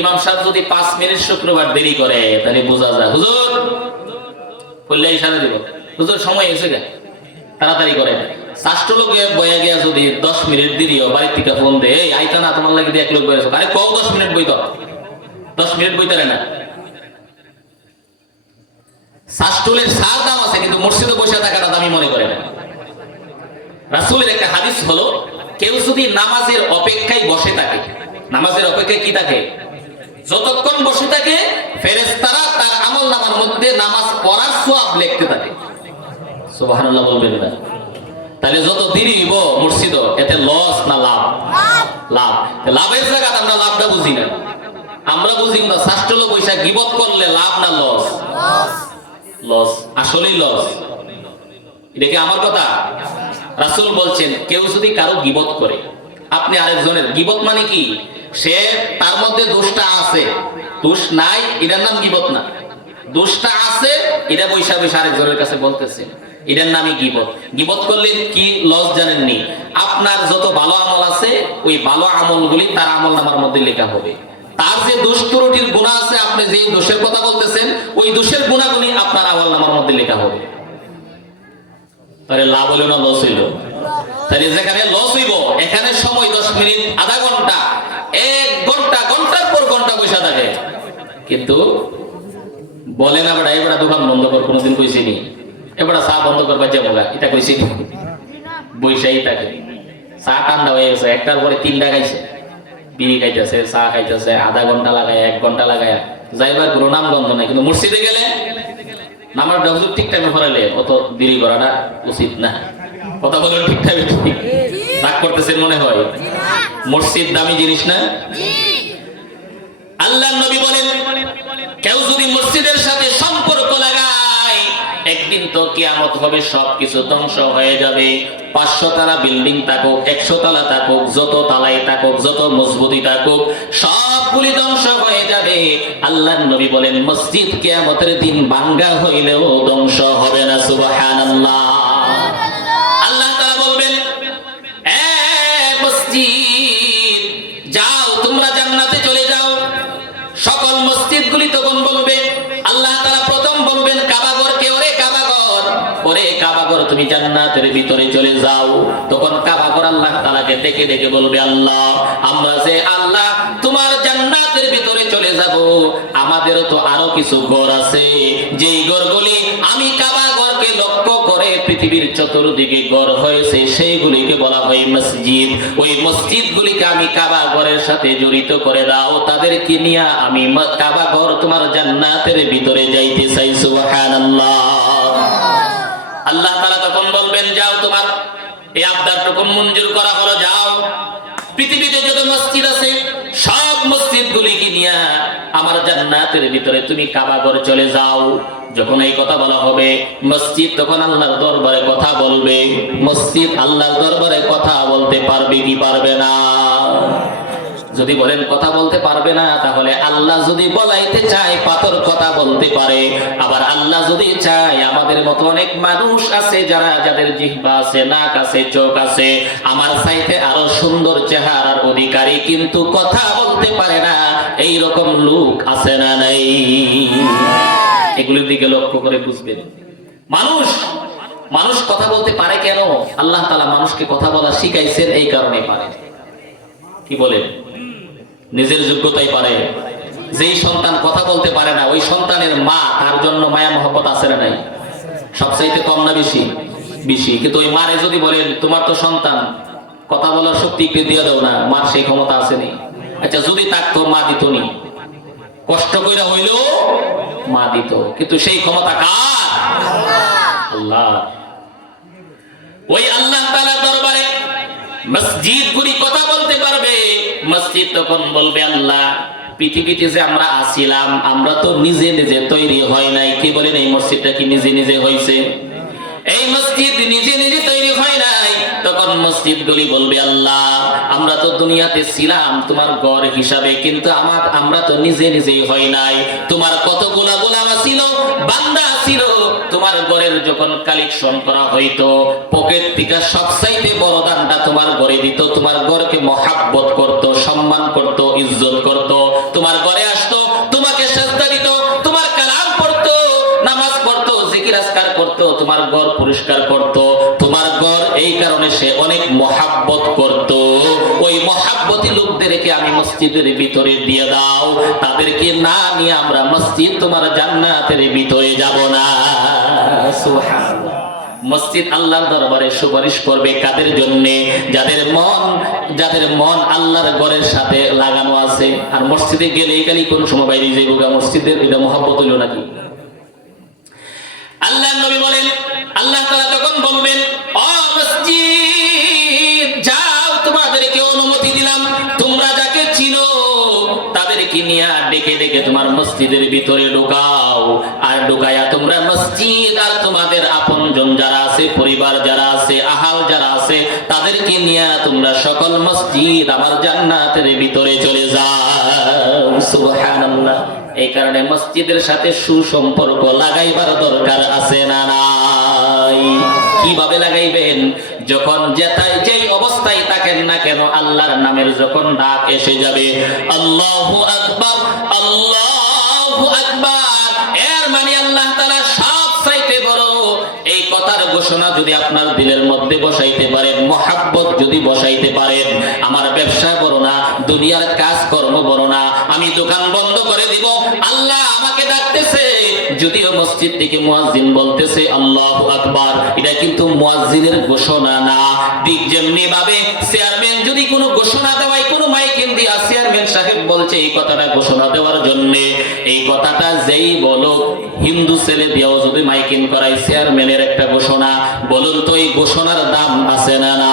ইমাম সাহেব যদি 5 মিনিট শুক্রবার দেরি করে, তাহলে বোঝা যায় হুজুর বললে ইশারা দিব, হুজুর সময় এসে গেছে, তাড়াতাড়ি করে। ষষ্ঠ লোকে বয়া গিয়া যদি 10 মিনিট দেরিও, বাড়ির থেকে ফোন দে, এই আইতা না, তোমার লাগে এক লোক বয়েছো, আরে কও 10 মিনিট বইতো, 10 মিনিট বইতারে না। ষষ্ঠলের সার দাম আছে, কিন্তু মসজিদে বসে থাকাটা দামি মনে করে না। রাসূলের একটা হাদিস হলো, কেউ যদি নামাজের অপেক্ষায় বসে থাকে, নামাজের অপেক্ষায় কি থাকে? যতক্ষণ বসে থাকে ফেরেশতারা তার আমলনামার মধ্যে নামাজ পড়ার সওয়াব লিখতে থাকে। সুবহানাল্লাহ বলবেন না? তাহলে যত দেরি হইব মসজিদ, এতে লস না লাভ? লাভ। লাভের জায়গা আমরা লাভটা বুঝি না। আমরা বুঝি না ষষ্ঠ লোক পয়সা গীবত করলে লাভ না লস? লস, আসলেই লস। এটা কি আমার কথা? রাসূল বলছেন, কেউ যদি কারো গীবত করে, আপনি আরেকজনের গীবত মানে কি? সে তার মধ্যে দোষটা আছে, দোষ নাই এটার নাম গীবত না। দোষটা আছে, এটা বৈশা বৈশা আরেকজনের কাছে বলতেছে। এটার নামই গীবত। গীবত করলে কি লস জানেননি? আপনার যত ভালো আমল আছে ওই ভালো আমলগুলি তার আমল নামার মধ্যে লেখা হবে। তার যে দোষ ত্রুটির গুনাহ আছে, আপনি যে দোষের কথা বলতেছেন ওই দোষের গুনাহগুলি আপনার আমল নামার মধ্যে লেখা হবে। তাহলে লাভ হইল না লস হইল? তাহলে যেখানে লস হইব এখানে সময় 10 মিনিট, আধা ঘন্টা, 1 ঘন্টা, ঘন্টার পর ঘন্টা বসে থাকে, কিন্তু বলে না বেটা এবার দোকান বন্ধ কর, কোনোদিন কইছি নি? এবার চা বন্ধ করবা যাবো গা, এটা কইছি নি? বৈশাই থাকে। চা ঠান্ডা হয়ে গেছে, একটার পরে 3টা খাইছে, বিড়ি খাইতেছে, চা খাইতেছে, আধা ঘন্টা লাগায়, 1 ঘন্টা লাগায়, যাইবার কোনো নাম গন্ধ নাই। কিন্তু মসজিদে গেলে নামার হুজুর ঠিক টাইমে পড়াইলে অত দেরি করাটা উচিত না। কথা বলুন ঠিক টাইমে, ঠিক রাগ করতেছেন মনে হয়? মসজিদ দামি জিনিস না? আল্লাহর নবী বলেন কেউ যদি মসজিদের সাথে সম্পর্ক লাগায় একদিন তো কিয়ামত হবে, সবকিছু ধ্বংস হয়ে যাবে। 500 তলা বিল্ডিং থাকুক, 100 তলা থাকুক, যত তালাই থাকুক, যত মজবুতি থাকুক, সবগুলি ধ্বংস হয়ে যাবে। আল্লাহর নবী বলেন মসজিদ কিয়ামতের দিন ভাঙ্গা হইলেও ধ্বংস হবে না। সুবহানাল্লাহ। আল্লাহ তাআলা বলবেন এ মসজিদ যাও, তোমরা জান্নাতে চলে যাও। সকল মসজিদগুলি তখন বলবে, আল্লাহ তাআলা প্রথম বলবেন কাবাগরকে, ওরে কাবাগর, ওরে কাবাগর তুমি জান্নাতের ভিতরে চলে যাও। তখন কাবাগর আল্লাহ তাআলাকে ডেকে ডেকে বলবে, আল্লাহ আমরা যে আল্লাহ তোমার জান্নাতের ভিতরে চলে যাব, আমাদেরও তো আরো কিছু ঘর আছে, যেই ঘরগুলি আমি কাবাগরকে লক্ষ্য করে পৃথিবীর চতুর্দিকে ঘর হয়েছে সেইগুলিকে বলা হয় মসজিদ। ওই মসজিদগুলিকে আমি কাবাগরের সাথে জড়িত করে দাও, তাদেরকে নিয়ে আমি কাবাগর তোমার জান্নাতের ভিতরে যাইতে চাই। সুবহানাল্লাহ। আল্লাহ তাআলা তখন বলবেন যাও, তোমার এই আবদারটুকু মঞ্জুর করা হলো, যাও পৃথিবীতে যত মসজিদ আছে সব মসজিদগুলিকে নিয়ে আমার জান্নাতের ভিতরে তুমি কাবাগর চলে যাও। যখন এই কথা বলা হবে, মসজিদ তখন আল্লাহর দরবারে কথা বলবে। মসজিদ আল্লাহর দরবারে কথা বলতে পারবে কি পারবে না? যদি বলেন কথা বলতে পারবে না, তাহলে আল্লাহ যদি বলাইতে চায় পাথর কথা বলতে পারে। আবার আল্লাহ যদি চায়, আমাদের মতো অনেক মানুষ আছে যাদের জিহ্বা আছে, নাক আছে, চোখ আছে, আমার চাইতে আরো সুন্দর চেহারার অধিকারী, কিন্তু কথা বলতে পারে না। এই রকম লোক আছে না নাই? এগুলির দিকে লক্ষ্য করে বুঝবেন। মানুষ কথা বলতে পারে কেন? আল্লাহ তাআলা মানুষকে কথা বলা শিখাইছেন, এই কারণে পারে। কি বলেন? নিজের যোগ্যতাই পারে। যেই সন্তান কথা বলতে পারে না, ওই সন্তানের মা তার জন্য মায়া মহব্বত আছে না নাই? সবচাইতে কম না বেশি? বেশি। কিন্তু ওই মারে যদি বলেন তোমার তো সন্তান, কথা বলার শক্তি একটু দিয়ে দাও না, মার সেই ক্ষমতা আসেনি। আচ্ছা যদি থাকতো মা দিত নি, কষ্ট কইরা হইলেও মা দিত, কিন্তু সেই ক্ষমতা কার? আল্লাহ। ওই আল্লাহ তাআলার দরবারে মসজিদগুলি কথা বলতে পারবে। মসজিদ তখন বলবে, আল্লাহ পৃথিবীতে যে আমরা আসিলাম, আমরা তো নিজে নিজে তৈরি হয় নাই। কি বলেন, এই মসজিদটা কি নিজে নিজে হয়েছে? এই মসজিদ নিজে নিজে তৈরি হয় নাই। তখন মসজিদগুলি বলবে, আল্লাহ আমরা তো দুনিয়াতে ছিলাম তোমার ঘর হিসাবে, কিন্তু আমরা তো নিজে নিজেই হয় নাই। তোমার কতগুলা গোলাম ছিল, বান্দা ছিল, তোমার ঘরের যখন কালেকশন করা হইতো, পকেট থেকে সবচাইতে বড় দানটা তোমার ঘরে দিত। তোমার ঘরকে মহাব্বত করত, সম্মান করত, ইজ্জত করত। তোমার ঘরে আসতো, তোমাকে সাজদা দিত, তোমার কালাম পড়তো, নামাজ পড়তো, জিকির আজকার করতো, তোমার ঘর পরিষ্কার করত। তোমার ঘর এই কারণে সে অনেক মহাব্বত করত। ওই মহাব্বতী লোকদেরকে আমি মসজিদের ভিতরে দিয়ে দাও, তাদেরকে না নিয়ে আমরা মসজিদ তোমার জান্নাতের ভিতরে যাব না। সুবহানাল্লাহ। মসজিদ আল্লাহর দরবারে সুপারিশ করবে কাদের জন্য? যাদের মন আল্লাহর ঘরের সাথে লাগানো আছে। আর মসজিদে গেলে খালি কোন সময় বাইরে যাইব, মসজিদের এটা মহব্বত হইল নাকি? আল্লাহর নবী বলেন, আল্লাহ তাআলা তখন বলবেন, ও মসজিদ যাও, তোমাদেরকে অনুমতি দিলাম, তোমরা যাকে চিনো তাদেরকে নিয়ে ডেকে ডেকে তোমার মসজিদের ভিতরে ঢুকাও। আর ঢুকায়া তোমরা মসজিদ আর তোমাদের আপনজন যারা আছে, পরিবার যারা আছে, আহাল যারা আছে, তাদেরকে নিয়ে তোমরা সকল মসজিদ আমার জান্নাতের ভিতরে চলে যাও। সুবহানাল্লাহ। এই কারণে মসজিদের সাথে সুসম্পর্ক লাগাইবার দরকার আছে না নাই? নাই। কিভাবে লাগাইবেন? যখন যেই অবস্থায় থাকেন না কেন, আল্লাহর নামের যখন ডাক এসে যাবে, আল্লাহু আকবার, আল্লাহু আকবার, এর মানে আল্লাহ তাআলা সব চাইতে বড়। এই কথার ঘোষণা যদি আপনার দিলের মধ্যে বসাইতে পারেন, মহাব্বত যদি বসাইতে পারেন, আমার ব্যবসা বড় না, দুনিয়ার কাজ কর্ম বড় না, আমি দোকান বন্ধ করে দিব, আল্লাহ আমাকে ডাকতেছে, যদিও মসজিদ থেকে মুয়াজ্জিন বলতেছে আল্লাহু আকবার, এটা কিন্তু মুয়াজ্জিনের ঘোষণা না। ঠিক যেমনি ভাবে চেয়ারম্যান যদি কোনো ঘোষণা দেওয়ায়, কোনো মাইকিং দিয়া চেয়ারম্যান সাহেব বলছে এই কথাটা ঘোষণা দেওয়ার জন্য, এই কথাটা যেই বলো, হিন্দু ছেলে দিয়েও যদি মাইকিং করায় চেয়ারম্যানের একটা ঘোষণা, বলুন তো এই ঘোষণার দাম আছে না? না।